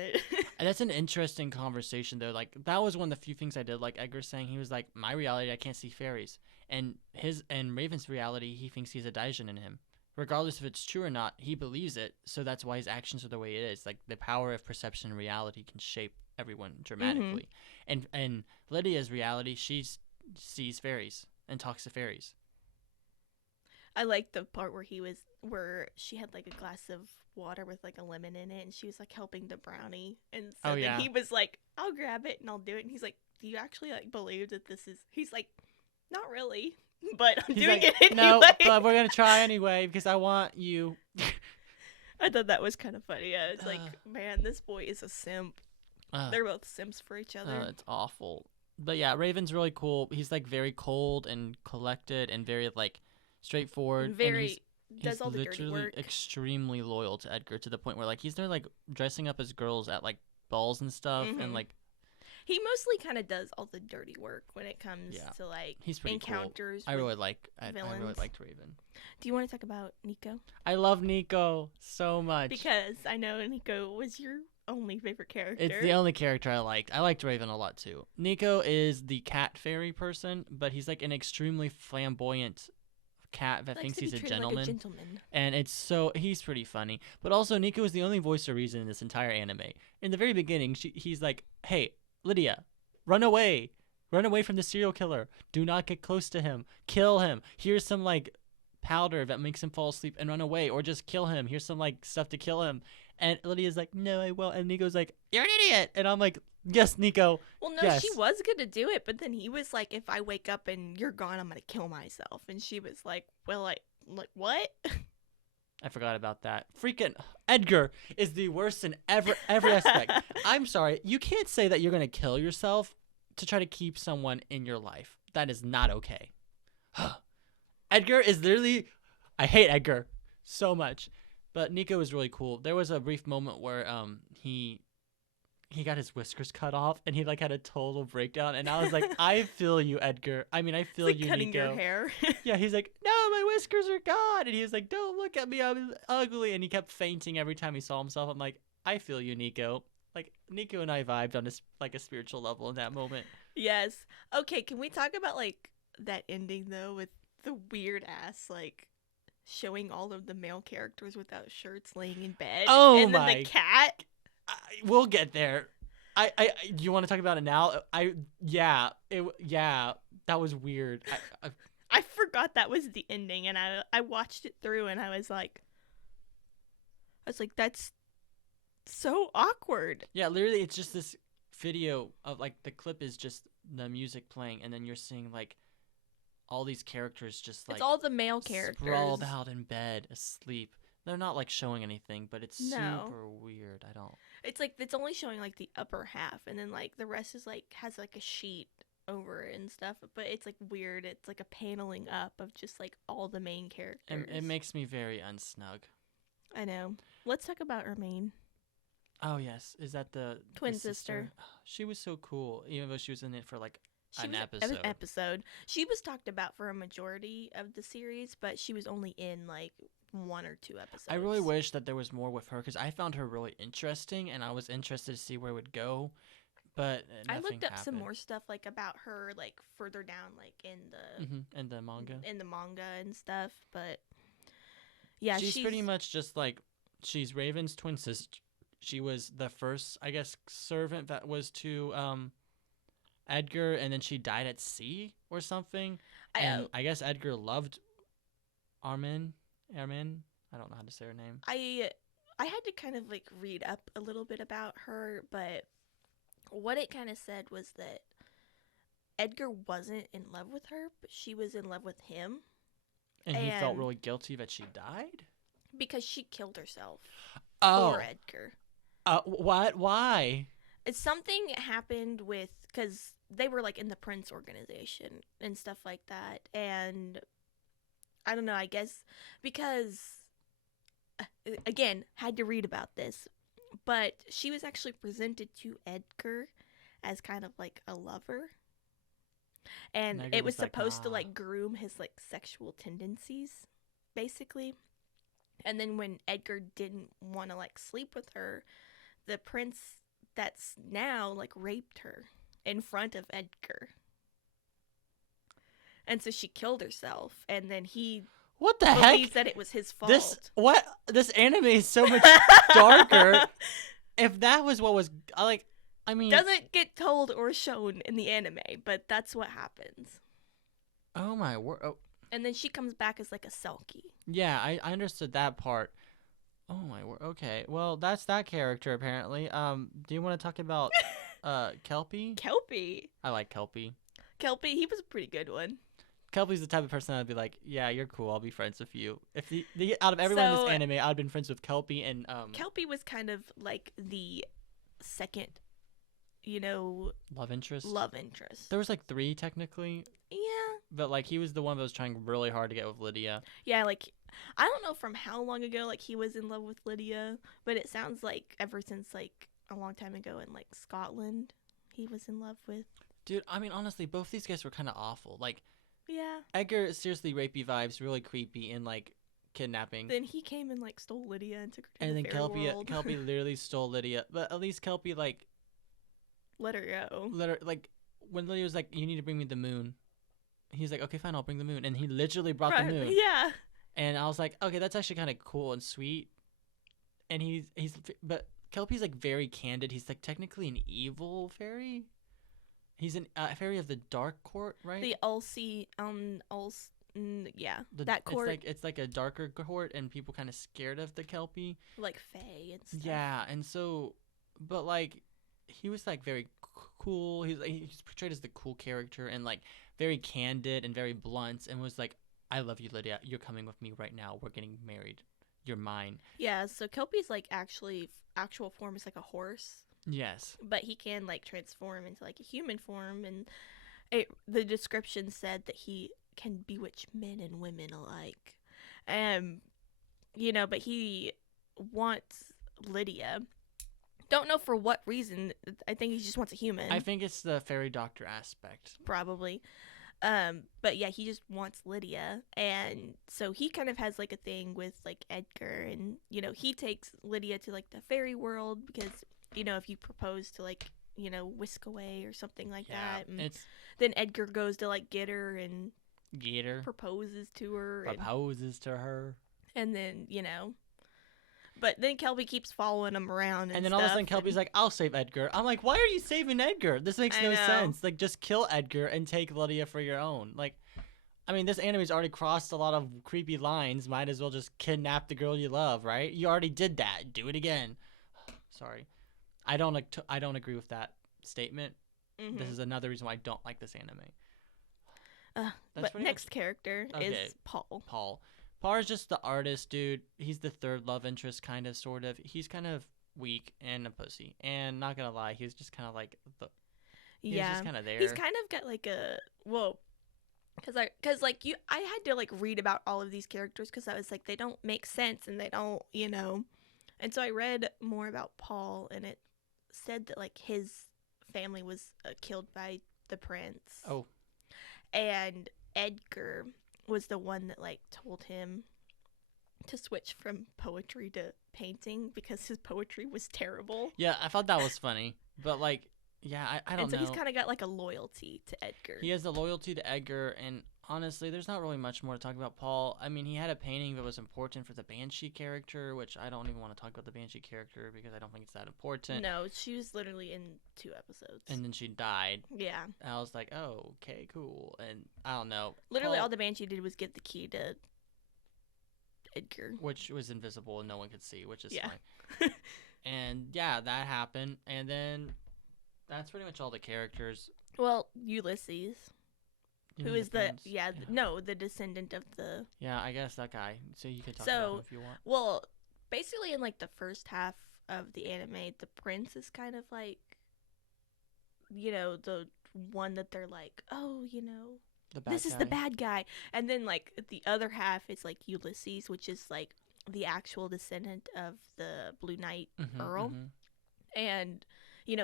and that's an interesting conversation though. Like that was one of the few things I did like Edgar saying. He was like, my reality I can't see fairies, and Raven's reality he thinks he's a daijin in him. Regardless if it's true or not, he believes it, so that's why his actions are the way it is. Like the power of perception and reality can shape everyone dramatically. Mm-hmm. And Lydia's reality, she sees fairies and talks to fairies. I like the part where she had like a glass of water with like a lemon in it and she was like helping the brownie and so then he was like, I'll grab it and I'll do it, and he's like, do you actually like believe that this is, he's like, not really, but I'm doing it anyway. No, but we're gonna try anyway because I want you. I thought that was kind of funny. I was like, man, this boy is a simp. They're both simps for each other. It's awful. But yeah, Raven's really cool. He's like very cold and collected and very like straightforward. Does all the dirty work. Literally extremely loyal to Edgar to the point where like he's there like dressing up as girls at like balls and stuff and like he mostly kind of does all the dirty work when it comes to like he's pretty encounters. Cool. I really liked Raven. Do you want to talk about Nico? I love Nico so much because I know Nico was your only favorite character. It's the only character I liked. I liked Raven a lot too. Nico is the cat fairy person, but he's like an extremely flamboyant cat that thinks he's a gentleman. Like a gentleman. And he's pretty funny. But also Nico is the only voice of reason in this entire anime. In the very beginning, he's like, "Hey, Lydia, run away. Run away from the serial killer. Do not get close to him. Kill him. Here's some like powder that makes him fall asleep and run away, or just kill him. Here's some like stuff to kill him." And Lydia's like, "No, I won't." And Nico's like, "You're an idiot." And I'm like, "Yes, Nico." Well, no, yes. She was going to do it, but then he was like, "If I wake up and you're gone, I'm going to kill myself." And she was like, "Well, like what?" I forgot about that. Freaking Edgar is the worst in every aspect. I'm sorry. You can't say that you're going to kill yourself to try to keep someone in your life. That is not okay. Edgar is literally... I hate Edgar so much. But Nico is really cool. There was a brief moment where he got his whiskers cut off and he like had a total breakdown, and I was like, I feel you, Edgar. I mean, I feel it's like you, cutting Nico. Your hair. Yeah, he's like, "No, my whiskers are gone." And he was like, "Don't look at me, I'm ugly." And he kept fainting every time he saw himself. I'm like, I feel you, Nico. Like, Nico and I vibed on a spiritual level in that moment. Yes. Okay, can we talk about like that ending though, with the weird ass like showing all of the male characters without shirts laying in bed? Oh, and then the cat. We'll get there. You want to talk about it now? That was weird. I forgot that was the ending, and I watched it through, and I was like, that's so awkward. Yeah, literally, it's just this video of like the clip is just the music playing, and then you're seeing like all these characters just like it's all the male characters sprawled out in bed asleep. They're not like showing anything, but it's super weird. It's like it's only showing like the upper half, and then like the rest is like has like a sheet over it and stuff. But it's like weird. It's like a paneling up of just like all the main characters. And it makes me very unsnug. I know. Let's talk about Ermaine. Oh yes, is that the twin sister? She was so cool, even though she was in it for like an episode. She was talked about for a majority of the series, but she was only in like 1 or 2 episodes. I really wish that there was more with her because I found her really interesting, and I was interested to see where it would go. But I looked up happened. some more stuff like about her, like further down, like in the manga and stuff. But yeah, she's pretty much just like she's Raven's twin sister. She was the first, I guess, servant that was to Edgar, and then she died at sea or something. I guess Edgar loved Armin. I don't know how to say her name. I had to kind of like read up a little bit about her, but what it kind of said was that Edgar wasn't in love with her, but she was in love with him. And he felt really guilty that she died? Because she killed herself for Edgar. What? Why? It's something happened with, because they were like in the Prince organization and stuff like that, and I don't know, I guess because again, had to read about this, but she was actually presented to Edgar as kind of like a lover, and it was supposed to like groom his like sexual tendencies basically. And then when Edgar didn't want to like sleep with her, the prince that's now like raped her in front of Edgar. And so she killed herself, and then he believes that it was his fault. This anime is so much darker. If that was what was like, I mean, doesn't get told or shown in the anime, but that's what happens. Oh my word. Oh. And then she comes back as like a Selkie. Yeah, I understood that part. Oh my word. Okay, well that's that character apparently. Do you want to talk about Kelpie? Kelpie. I like Kelpie. Kelpie, he was a pretty good one. Kelpie's the type of person I'd be like, yeah, you're cool. I'll be friends with you. If the out of everyone in this anime, I'd been friends with Kelpie and Kelpie was kind of like the second love interest. Love interest. There was like 3 technically. Yeah. But like he was the one that was trying really hard to get with Lydia. Yeah, like I don't know from how long ago like he was in love with Lydia, but it sounds like ever since like a long time ago in like Scotland, he was in love with. Dude, I mean honestly, both these guys were kind of awful. Like, yeah, Edgar is seriously rapey vibes, really creepy, and like kidnapping. Then he came and like stole Lydia and took her to and the then fairy world. Kelpie literally stole Lydia, but at least Kelpie like let her go. Let her, like when Lydia was like, "You need to bring me the moon." He's like, "Okay, fine, I'll bring the moon," and he literally brought the moon. Yeah. And I was like, "Okay, that's actually kind of cool and sweet." And but Kelpie's like very candid. He's like technically an evil fairy. He's a fairy of the dark court, right? The Ulsi, yeah, that court. It's like a darker court, and people kind of scared of the Kelpie, like Fae and stuff. Yeah, and so, but like, he was like very cool. He's portrayed as the cool character, and like very candid and very blunt, and was like, "I love you, Lydia. You're coming with me right now. We're getting married. You're mine." Yeah. So Kelpie's like actual form is like a horse. Yes. But he can like transform into like a human form, and the description said that he can bewitch men and women alike. But he wants Lydia. Don't know for what reason. I think he just wants a human. I think it's the fairy doctor aspect. Probably. But yeah, he just wants Lydia, and so he kind of has like a thing with like Edgar, and he takes Lydia to like the fairy world because if you propose to like whisk away or something like that, and then Edgar goes to like get her and proposes to her, and then but then Kelpie keeps following him around, and then all of a sudden Kelpie's like, "I'll save Edgar." I'm like, "Why are you saving Edgar? This makes no sense. Like, just kill Edgar and take Lydia for your own." Like, I mean, this anime's already crossed a lot of creepy lines. Might as well just kidnap the girl you love, right? You already did that. Do it again. Sorry, I don't agree with that statement. Mm-hmm. This is another reason why I don't like this anime. But next character is Paul. Paul is just the artist, dude. He's the third love interest, kind of, sort of. He's kind of weak and a pussy. And not gonna lie, he's just kind of like he's just kind of there. He's kind of got like a because I had to like read about all of these characters because I was like, they don't make sense and they don't and so I read more about Paul, and it said that like his family was killed by the prince. Oh. And Edgar was the one that like told him to switch from poetry to painting because his poetry was terrible. Yeah, I thought that was funny. But like, yeah, I don't know. And so he's kind of got like a loyalty to Edgar. He has a loyalty to Edgar, and honestly, there's not really much more to talk about Paul. I mean, he had a painting that was important for the Banshee character, which I don't even want to talk about the Banshee character because I don't think it's that important. No, she was literally in 2 episodes. And then she died. Yeah. And I was like, oh, okay, cool. And I don't know. Literally all the Banshee did was give the key to Edgar. Which was invisible and no one could see, which is fine. And yeah, that happened. And then that's pretty much all the characters. Well, Ulysses. Who is the descendant of the... Yeah, I guess that guy. So you can talk about him if you want. Well, basically in like the first half of the anime, the prince is kind of like, the one that they're like, oh, this is the bad guy. And then like the other half is like Ulysses, which is like the actual descendant of the Blue Knight Earl. Mm-hmm. And,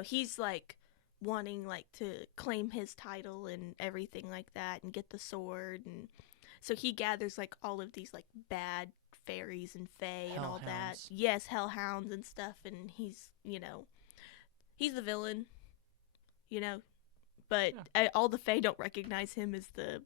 he's like wanting like to claim his title and everything like that and get the sword, and so he gathers like all of these like bad fairies and fae and all that. Yes, hellhounds and stuff, and he's he's the villain, but all the fae don't recognize him as the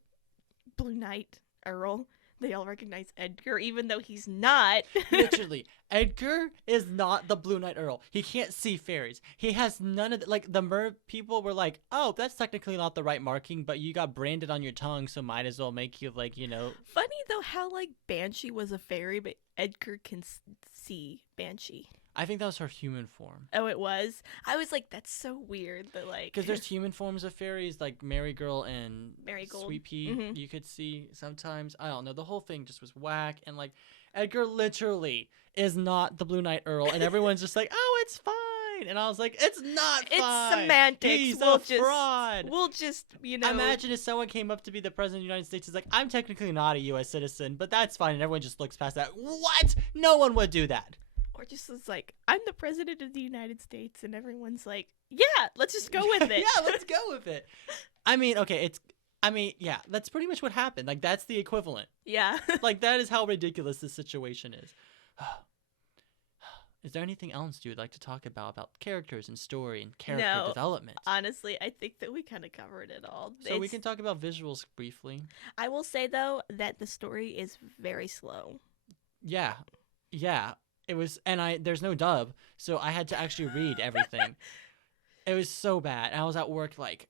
Blue Knight Earl. They all recognize Edgar, even though he's not. Literally, Edgar is not the Blue Knight Earl. He can't see fairies. He has none of like the mer people were like, oh, that's technically not the right marking, but you got branded on your tongue, so might as well make you like Funny though how like Banshee was a fairy, but Edgar can see Banshee. I think that was her human form. Oh, it was? I was like, that's so weird that like... Because there's human forms of fairies, like Marigold and Marigold. Sweet Pea, you could see sometimes. I don't know. The whole thing just was whack. And like, Edgar literally is not the Blue Knight Earl. And everyone's just like, oh, it's fine. fine. And I was like, it's not it's fine. Semantics. He's a fraud. We'll just, Imagine if someone came up to be the president of the United States. Is like, I'm technically not a U.S. citizen, but that's fine. And everyone just looks past that. What? No one would do that. Or just is like, I'm the president of the United States. And everyone's like, yeah, let's just go with it. Yeah, let's go with it. I mean, okay, yeah, that's pretty much what happened. Like, that's the equivalent. Yeah. Like, that is how ridiculous this situation is. Is there anything else you would like to talk about characters and story and character development? Honestly, I think that we kind of covered it all. So we can talk about visuals briefly. I will say, though, that the story is very slow. Yeah. It was, and there's no dub, so I had to actually read everything. It was so bad. I was at work, like,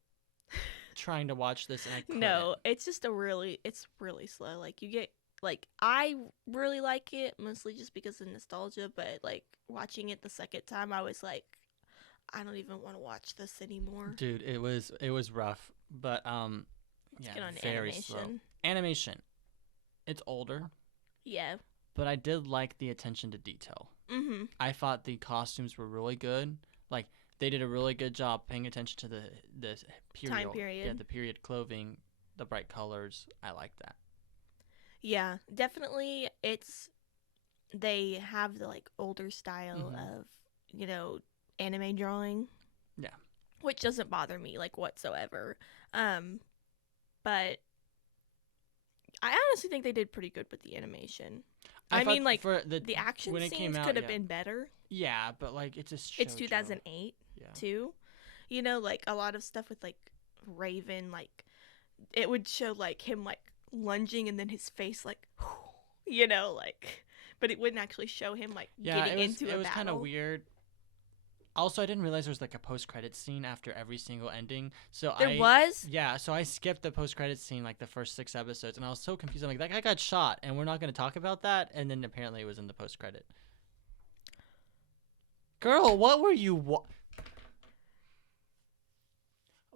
trying to watch this, and I couldn't. No, it's just it's really slow. Like, you get, like, I really like it, mostly just because of nostalgia, but, like, watching it the second time, I was like, I don't even want to watch this anymore. Dude, it was rough, but, Let's get on very animation. slow. Animation. It's older. Yeah. But I did like the attention to detail. Mm-hmm. I thought the costumes were really good. Like, they did a really good job paying attention to the period. Time period. Yeah, the period clothing, the bright colors. I like that. Yeah, definitely. They have the, like, older style of, anime drawing. Yeah. Which doesn't bother me, like, whatsoever. But I honestly think they did pretty good with the animation. I mean, like, for the action scenes could have been better. Yeah, but, like, it's a shoujo. It's 2008, too. Like, a lot of stuff with, like, Raven, like, it would show, like, him, like, lunging and then his face, like, like, but it wouldn't actually show him, like, getting into a battle. It was kind of weird. Also, I didn't realize there was, like, a post-credit scene after every single ending. So there was? Yeah, so I skipped the post-credit scene, like, the first 6 episodes, and I was so confused. I'm like, that guy got shot, and we're not going to talk about that? And then apparently it was in the post-credit. Girl, what were you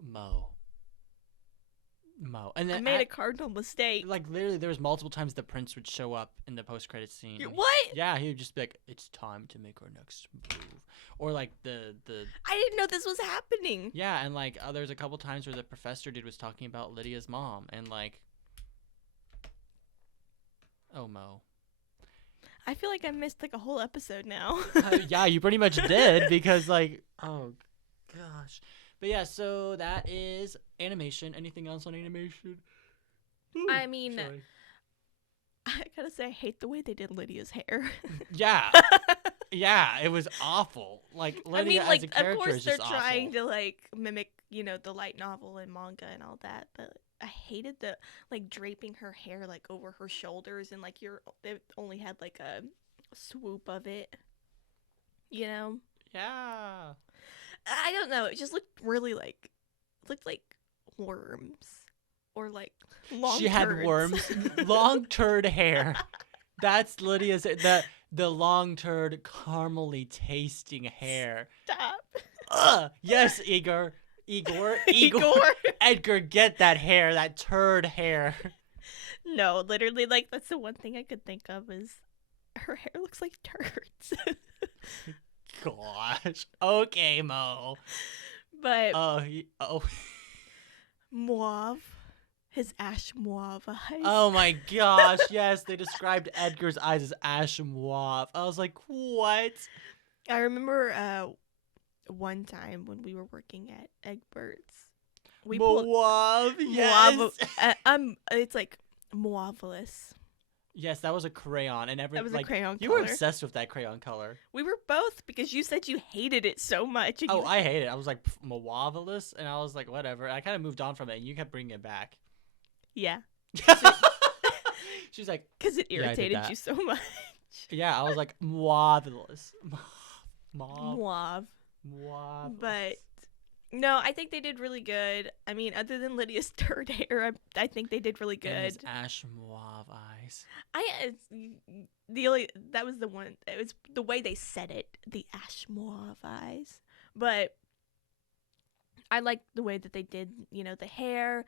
Mo. And then I made a cardinal mistake. Like, literally, there was multiple times the prince would show up in the post-credit scene. What? Yeah, he would just be like, it's time to make our next move. Or, like, the I didn't know this was happening. Yeah, and, like, there's a couple times where the professor dude was talking about Lydia's mom, and, like, oh, Mo. I feel like I missed, like, a whole episode now. Yeah, you pretty much did, because, like, oh, gosh. But, yeah, so that is animation. Anything else on animation? Ooh, I mean, sorry. I gotta say, I hate the way they did Lydia's hair. Yeah. Yeah, it was awful. Like, Lydia as a character is just awful. Of course, they're trying to, like, mimic, the light novel and manga and all that, but I hated the, like, draping her hair, like, over her shoulders, and, like, they only had, like, a swoop of it, Yeah. I don't know, it just looked really, like, worms, or, like, long She had turds. worms, long turd hair. That's Lydia's, the long turd, caramely tasting hair. Stop. Ugh. Yes, Igor. Edgar, get that hair, that turd hair. No, literally, like, that's the one thing I could think of is her hair looks like turds. Gosh. Okay, Mo. But Mauve. His ash mauve eyes. Oh my gosh, yes, they described Edgar's eyes as ash mauve. I was like, what? I remember one time when we were working at Egbert's. Mauve, yes. It's like mauvelous. Yes, that was a crayon, and that was a crayon color. You were obsessed with that crayon color. We were both, because you said you hated it so much. And I hate it. I was like, mauvelous, and I was like, whatever. I kind of moved on from it, and you kept bringing it back. Yeah. She's like, because it irritated you so much. Yeah, I was like, mauvelous. Mauve. But no, I think they did really good. I mean, other than Lydia's turd hair, I think they did really good. And his ash mauve eyes. That was the one. It was the way they said it, the ash mauve eyes. But I like the way that they did, the hair.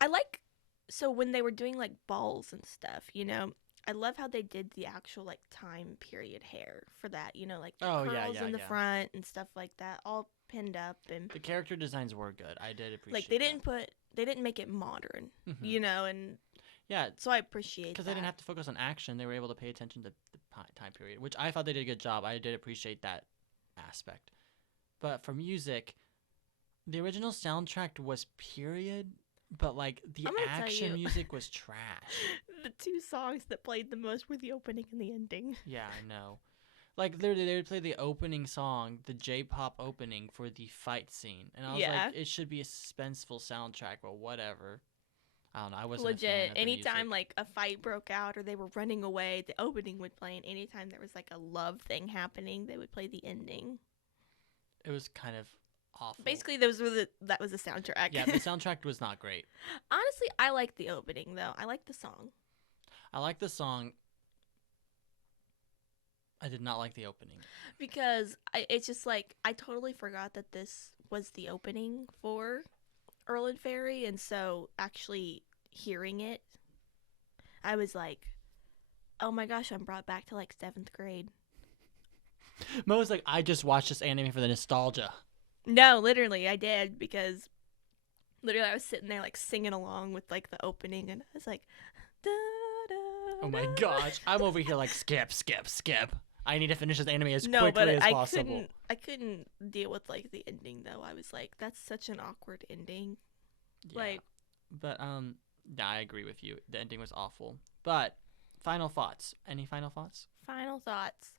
I like, so when they were doing like balls and stuff, I love how they did the actual like time period hair for that. You know, like the curls in the front and stuff like that, all pinned up. And the character designs were good. I did appreciate. Like they didn't make it modern. You know, and so I appreciate that because they didn't have to focus on action. They were able to pay attention to the time period, which I thought they did a good job. I did appreciate that aspect. But for music, the original soundtrack was period. But, like, the action music was trash. The 2 songs that played the most were the opening and the ending. Yeah, I know. Like, they would play the opening song, the J-pop opening, for the fight scene. And I was like, it should be a suspenseful soundtrack, but whatever. I don't know. I wasn't legit. A fan of the anytime, music. like, a fight broke out or they were running away, the opening would play. And anytime there was, like, a love thing happening, they would play the ending. It was kind of awful. Basically, that was the soundtrack. Yeah, the soundtrack was not great. Honestly, I like the opening, though. I like the song. I like the song. I did not like the opening. Because it's just like, I totally forgot that this was the opening for Earl and Fairy, and so actually hearing it, I was like, oh my gosh, I'm brought back to like 7th grade. Mo was like, I just watched this anime for the nostalgia. No, literally, I did, because literally I was sitting there, like, singing along with, like, the opening, and I was like, da, da, oh my gosh, I'm over here like, skip. I need to finish this anime as no, quickly but as possible. I couldn't deal with, like, the ending, though. I was like, that's such an awkward ending. Yeah. Like, but, yeah, I agree with you. The ending was awful. But, final thoughts. Any final thoughts? Final thoughts.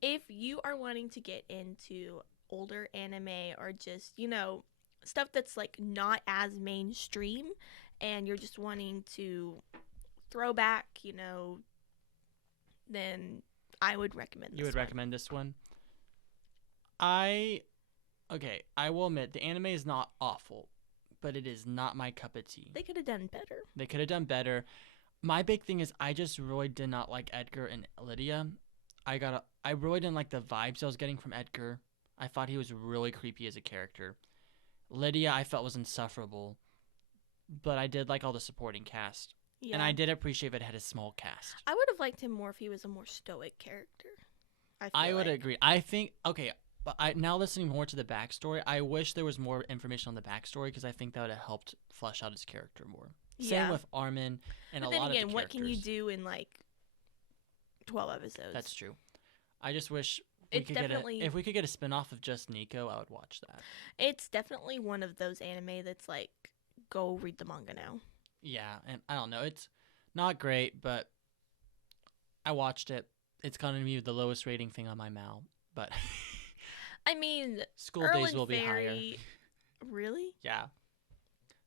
If you are wanting to get into older anime or just, you know, stuff that's like not as mainstream and you're just wanting to throw back, you know, then I would recommend this. You would recommend this one? Okay, I will admit the anime is not awful, but it is not my cup of tea. They could have done better. My big thing is I just really did not like Edgar and Lydia. I really didn't like the vibes I was getting from Edgar. I thought he was really creepy as a character. Lydia, I felt was insufferable. But I did like all the supporting cast. Yeah. And I did appreciate that it had a small cast. I would have liked him more if he was a more stoic character. I would agree. I think, okay, but now listening more to the backstory, I wish there was more information on the backstory because I think that would have helped flesh out his character more. Yeah. Same with Armin and a lot of the characters. What can you do in like 12 episodes? That's true. I just wish if we could get a spinoff of just Nico, I would watch that. It's definitely one of those anime that's like, go read the manga now. Yeah, and I don't know. It's not great, but I watched it. It's going to be the lowest rating thing on my MAL, but I mean, school days will be higher. Really? Yeah.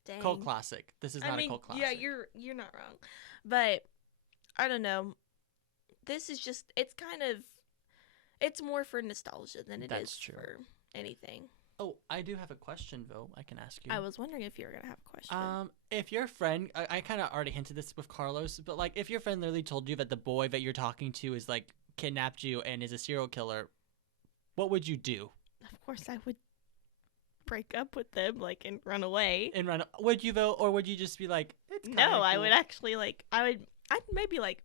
Dang. Cult classic. This is not a cult classic. Yeah, you're not wrong. But I don't know. This is just it's more for nostalgia than it is for anything. Oh, I do have a question, though, I can ask you. I was wondering if you were going to have a question. If your friend, I kind of already hinted this with Carlos, but, like, if your friend literally told you that the boy that you're talking to is, like, kidnapped you and is a serial killer, what would you do? Of course, I would break up with them, like, and run away. Would you, though, or would you just be like, it's kind of cool? I would actually, like, I'd maybe, like,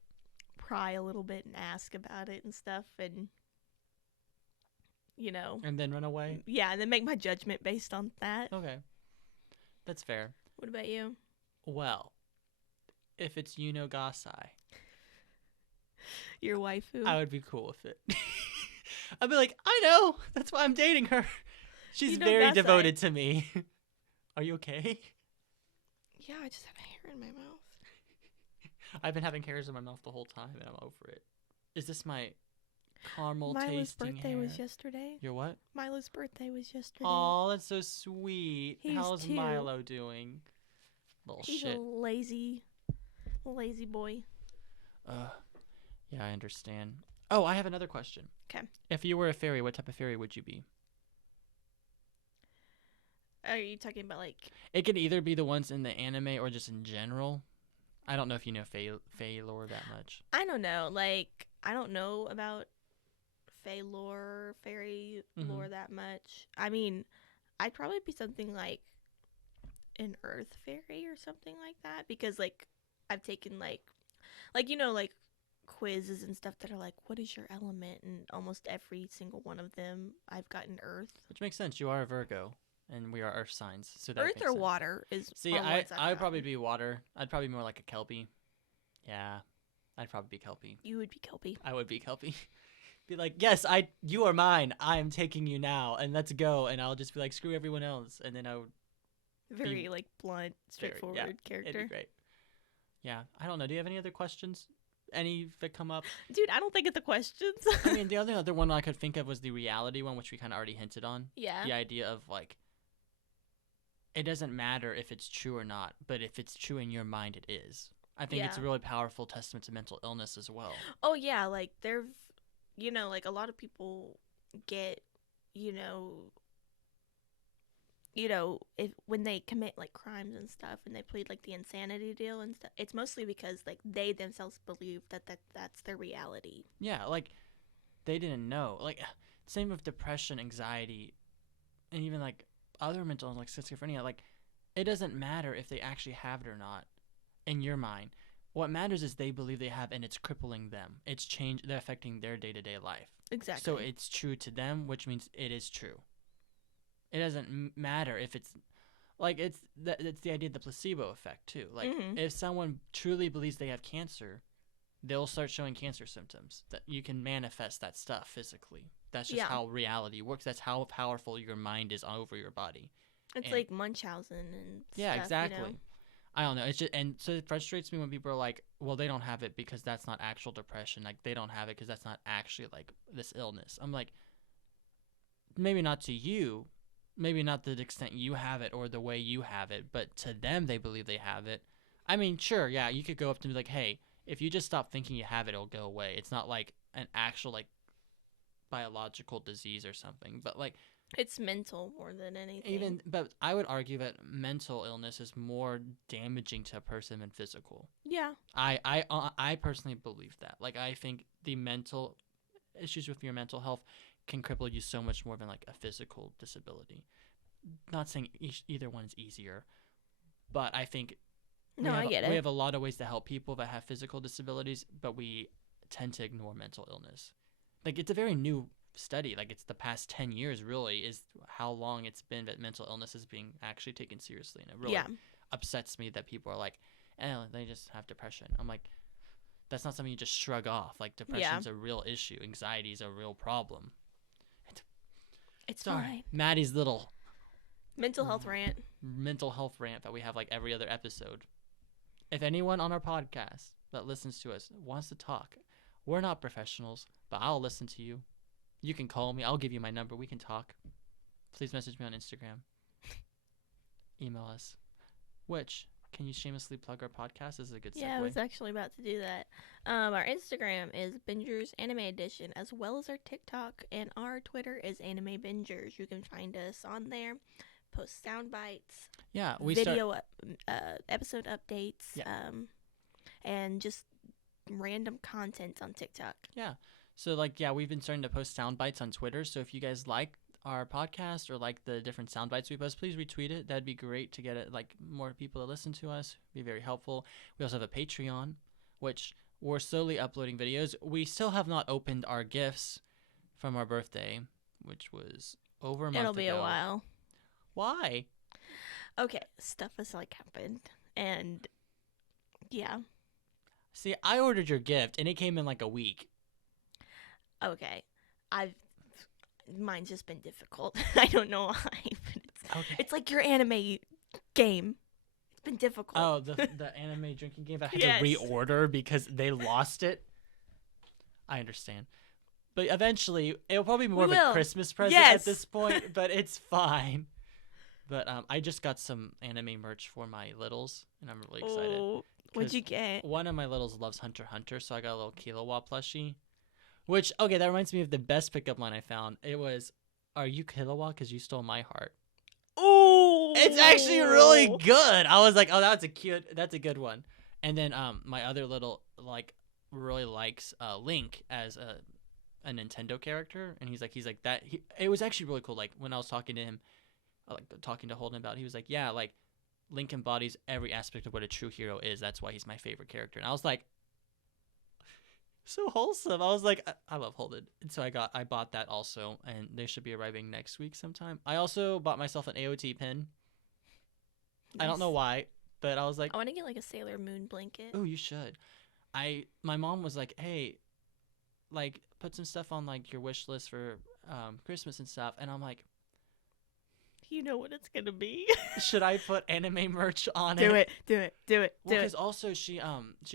pry a little bit and ask about it and stuff, and... you know. And then run away? Yeah, and then make my judgment based on that. Okay. That's fair. What about you? Well, if it's Yuno Gasai. Your waifu? I would be cool with it. I'd be like, I know! That's why I'm dating her. She's very devoted to me. Are you okay? Yeah, I just have a hair in my mouth. I've been having hairs in my mouth the whole time, and I'm over it. Is this my... caramel Milo's tasting birthday hair. Was yesterday. Your what? Milo's birthday was yesterday. Oh, that's so sweet. How's 2. Milo doing? He's shit. A lazy boy. Yeah, I understand. Oh, I have another question. Okay. If you were a fairy, what type of fairy would you be? Are you talking about like... It could either be the ones in the anime or just in general. I don't know if you know Fae lore that much. I don't know. Like, I don't know about Fae lore, fairy lore that much. I mean, I'd probably be something like an earth fairy or something like that. Because, like, I've taken, like like, like quizzes and stuff that are like, what is your element? And almost every single one of them, I've gotten Earth. Which makes sense. You are a Virgo, and we are Earth signs, so that Earth makes or sense. water is. See, I would probably be water. I'd probably be more like a Kelpie. Yeah, I'd probably be Kelpie. You would be Kelpie. I would be Kelpie. Be like, yes, you are mine. I am taking you now, and let's go. And I'll just be like, screw everyone else, and then I would. Very like blunt, straightforward character. It'd be great. Yeah, I don't know. Do you have any other questions? Any that come up? Dude, I don't think it's the questions. I mean, the other one I could think of was the reality one, which we kind of already hinted on. Yeah. The idea of like, it doesn't matter if it's true or not, but if it's true in your mind, it is. I think it's a really powerful testament to mental illness as well. Oh yeah, like like a lot of people get, if when they commit like crimes and stuff and they plead like the insanity deal and stuff, it's mostly because like they themselves believe that's their reality. Yeah, like they didn't know. Like same with depression, anxiety, and even like other mental illness like schizophrenia. Like it doesn't matter if they actually have it or not in your mind. What matters is they believe they have, and it's crippling them. They're affecting their day-to-day life. Exactly. So it's true to them, which means it is true. It doesn't matter if it's like it's the idea of the placebo effect too. Like if someone truly believes they have cancer, they'll start showing cancer symptoms. That you can manifest that stuff physically. That's just how reality works. That's how powerful your mind is over your body. It's like Munchausen and stuff, exactly. I don't know. It's just, and so it frustrates me when people are like, well, they don't have it because that's not actual depression. Like they don't have it because that's not actually like this illness. I'm like, maybe not to you. Maybe not to the extent you have it or the way you have it, but to them, they believe they have it. I mean, sure, yeah, you could go up to me like, hey, if you just stop thinking you have it, it'll go away. It's not like an actual, like, biological disease or something, but, like... It's mental more than anything. But I would argue that mental illness is more damaging to a person than physical. Yeah. I personally believe that. Like, I think the mental issues with your mental health can cripple you so much more than like a physical disability. Not saying either one is easier, but I think I get it. We have a lot of ways to help people that have physical disabilities, but we tend to ignore mental illness. Like it's a very new study. Like it's the past 10 years really is how long it's been that mental illness is being actually taken seriously, and it really upsets me that people are like, they just have depression. I'm like, that's not something you just shrug off. Like depression's a real issue. Anxiety is a real problem. It's fine. Matty's little mental health rant that we have like every other episode. If anyone on our podcast that listens to us wants to talk, we're not professionals, but I'll listen to you. You can call me. I'll give you my number. We can talk. Please message me on Instagram. Email us. Which, can you shamelessly plug our podcast? This is a good segue. Yeah, I was actually about to do that. Our Instagram is Bingers Anime Edition, as well as our TikTok, and our Twitter is Anime Bingers. You can find us on there. Post sound bites. Yeah, episode updates. Yeah. And just random content on TikTok. Yeah. So, we've been starting to post sound bites on Twitter. So, if you guys like our podcast or like the different sound bites we post, please retweet it. That'd be great to get it more people to listen to us. It'd be very helpful. We also have a Patreon, which we're slowly uploading videos. We still have not opened our gifts from our birthday, which was over a month ago. It'll be a while. Why? Okay, stuff has happened, and yeah. See, I ordered your gift, and it came in a week. Okay, mine's just been difficult. I don't know why, but it's like your anime game. It's been difficult. Oh, the anime drinking game that I had to reorder because they lost it. I understand. But eventually, it'll probably be more of a Christmas present at this point, but it's fine. But I just got some anime merch for my littles, and I'm really excited. Oh, what'd you get? One of my littles loves Hunter x Hunter, so I got a little Killua plushie. Which, okay, that reminds me of the best pickup line I found. It was, "Are you Killua? Because you stole my heart." Oh! It's actually really good. I was like, oh, that's a good one. And then my other little, really likes Link as a Nintendo character. And he's like that. It was actually really cool. Like, when I was talking to him, talking to Holden about it, he was like, yeah, Link embodies every aspect of what a true hero is. That's why he's my favorite character. And I was like, so wholesome. I was like, I love Holden. And so I bought that also, and they should be arriving next week sometime. I also bought myself an AOT pin. Nice. I don't know why, but I was like, I want to get like a Sailor Moon blanket. Oh, you should. My mom was like, hey, like put some stuff on like your wish list for Christmas and stuff, and I'm like, you know what it's gonna be. Should I put anime merch on it? Do it. Well, because also she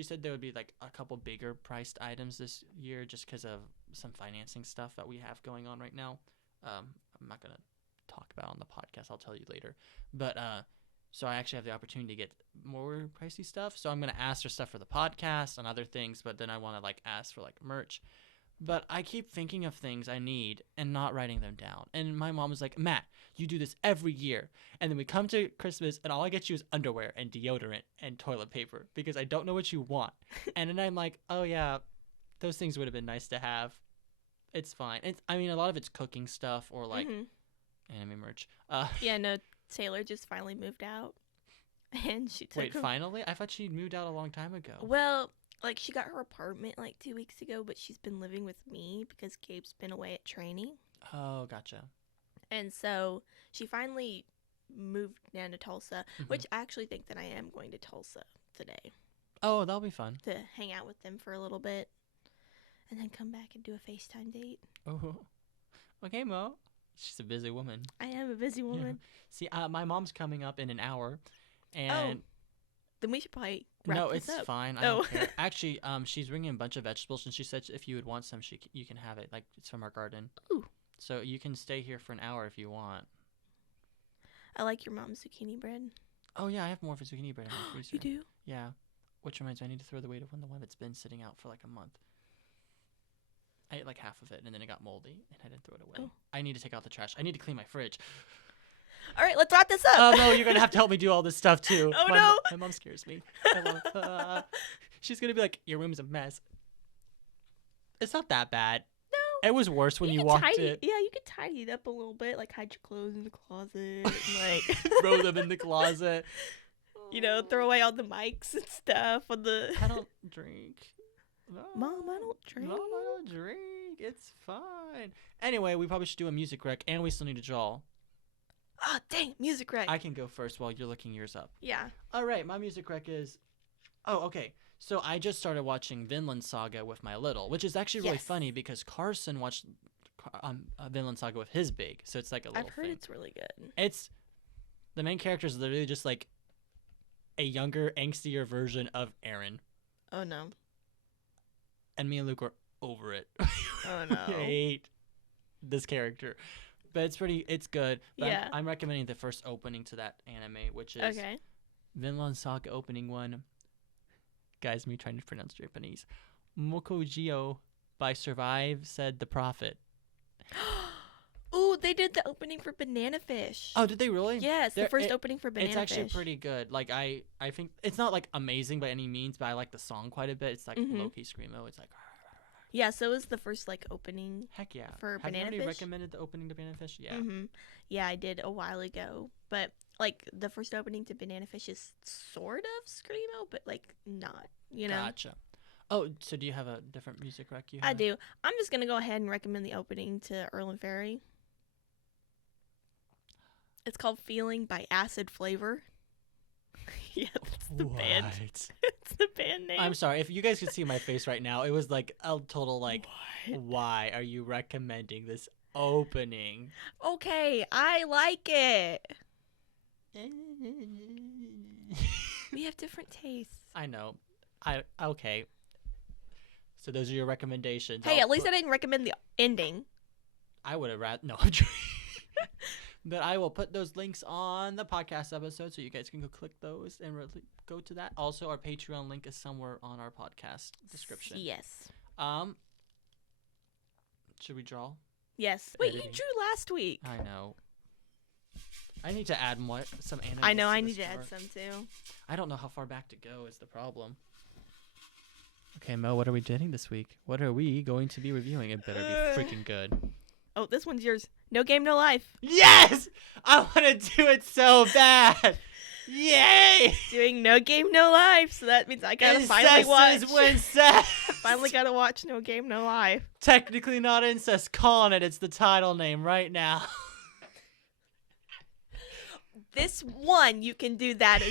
said there would be like a couple bigger priced items this year just because of some financing stuff that we have going on right now. I'm not gonna talk about on the podcast. I'll tell you later. But so I actually have the opportunity to get more pricey stuff. So I'm gonna ask for stuff for the podcast and other things. But then I want to like ask for like merch. But I keep thinking of things I need and not writing them down. And my mom was like, Matt, you do this every year. And then we come to Christmas and all I get you is underwear and deodorant and toilet paper because I don't know what you want. And then I'm like, oh, yeah, those things would have been nice to have. It's fine. I mean, a lot of it's cooking stuff or like anime merch. Yeah, no, Taylor just finally moved out. And she took finally? I thought she moved out a long time ago. Well, like, she got her apartment, like, 2 weeks ago, but she's been living with me because Gabe's been away at training. Oh, gotcha. And so she finally moved down to Tulsa, which I actually think that I am going to Tulsa today. Oh, that'll be fun. To hang out with them for a little bit and then come back and do a FaceTime date. Oh, okay, Mo. She's a busy woman. I am a busy woman. Yeah. See, my mom's coming up in an hour, and... Then we should probably wrap this up. No, it's fine. I don't care. Actually, she's bringing a bunch of vegetables, and she said if you would want some, you can have it. Like, it's from our garden. Ooh. So you can stay here for an hour if you want. I like your mom's zucchini bread. Oh, yeah, I have more of a zucchini bread in my freezer. You do? Yeah. Which reminds me, I need to throw the weight of the one that's been sitting out for like a month. I ate like half of it, and then it got moldy, and I didn't throw it away. Oh. I need to take out the trash. I need to clean my fridge. All right, let's wrap this up. Oh, no, you're going to have to help me do all this stuff, too. Oh, no. My mom scares me. She's going to be like, your room's a mess. It's not that bad. No. It was worse when you walked in. Yeah, you could tidy it up a little bit, like hide your clothes in the closet. And, like throw them in the closet. You know, throw away all the mics and stuff. I don't drink. No. Mom, I don't drink. Mom, I don't drink. It's fine. Anyway, we probably should do a music rec, and we still need to draw. Oh, dang, music rec. I can go first while you're looking yours up. Yeah. All right, my music rec is... Oh, okay. So I just started watching Vinland Saga with my little, which is actually really funny because Carson watched Vinland Saga with his big. So it's like a little I've heard it's really good. It's... The main character is literally just like a younger, angstier version of Aaron. Oh, no. And me and Luke are over it. Oh, no. I hate this character. But it's good. But yeah. I'm recommending the first opening to that anime, which is Vinland Saga opening 1. Guys, me trying to pronounce Japanese. Mokojio by Survive Said the Prophet. Ooh, they did the opening for Banana Fish. Oh, did they really? Yes, the first opening for Banana Fish. It's actually pretty good. Like, I think it's not, like, amazing by any means, but I like the song quite a bit. It's, like, low-key screamo. It's, like... Yeah, so it was the first, like, opening. Heck yeah. For Banana Fish. Have you already recommended the opening to Banana Fish? Yeah. Mm-hmm. Yeah, I did a while ago. But, like, the first opening to Banana Fish is sort of screamo, but, like, not, you know? Gotcha. Oh, so do you have a different music rec you have? I do. I'm just going to go ahead and recommend the opening to Earl and Fairy. It's called Feeling by Acid Flavor. Yeah, that's the band. It's the band name. I'm sorry. If you guys could see my face right now, it was like a total like, why are you recommending this opening? Okay, I like it. We have different tastes. I know. Okay. So those are your recommendations. Hey, at least I didn't recommend the ending. I would have rather... No, I'm joking. But I will put those links on the podcast episode so you guys can go click those and really go to that. Also, our Patreon link is somewhere on our podcast description. Yes. Should we draw? Yes. Wait, you drew last week. I know. I need to add some animals. I know, I need to add some too. I don't know how far back to go is the problem. Okay, Mo, what are we doing this week? What are we going to be reviewing? It better be freaking good. Oh, this one's yours. No Game, No Life. Yes! I want to do it so bad. Yay! Doing No Game, No Life. So that means I gotta finally watch. Finally gotta watch No Game, No Life. Technically not incest. Calling it. It's the title name right now. This one, you can do that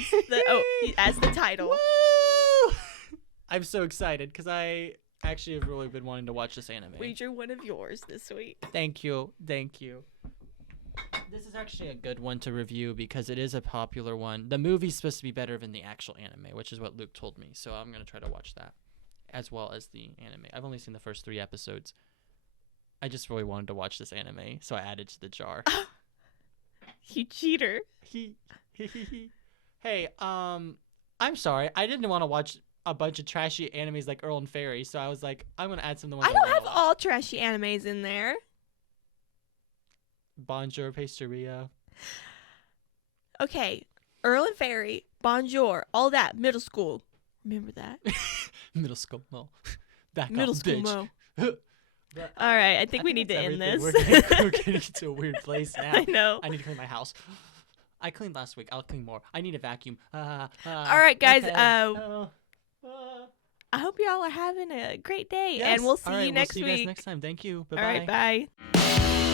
as the title. Woo! I'm so excited because I actually have really been wanting to watch this anime. We drew one of yours this week. Thank you. This is actually a good one to review because it is a popular one. The movie's supposed to be better than the actual anime, which is what Luke told me. So I'm going to try to watch that as well as the anime. I've only seen the first 3 episodes. I just really wanted to watch this anime, so I added to the jar. You cheater. Hey, I'm sorry. I didn't want to watch a bunch of trashy animes like Earl and Fairy, so I was like, I'm going to add some of the ones I don't have all trashy animes in there. Bonjour Pasteuria. Okay, Earl and Fairy, Bonjour, all that, middle school. Remember that? Middle school mo. Back middle off, school bitch. mo. But, all right, I think we need to end this. We're getting to a weird place now. I know. I need to clean my house. I cleaned last week. I'll clean more. I need a vacuum. All right, guys. Okay. I hope y'all are having a great day, yes. and we'll see you next week. week. See you guys next time. Thank you. Bye-bye. All right, bye.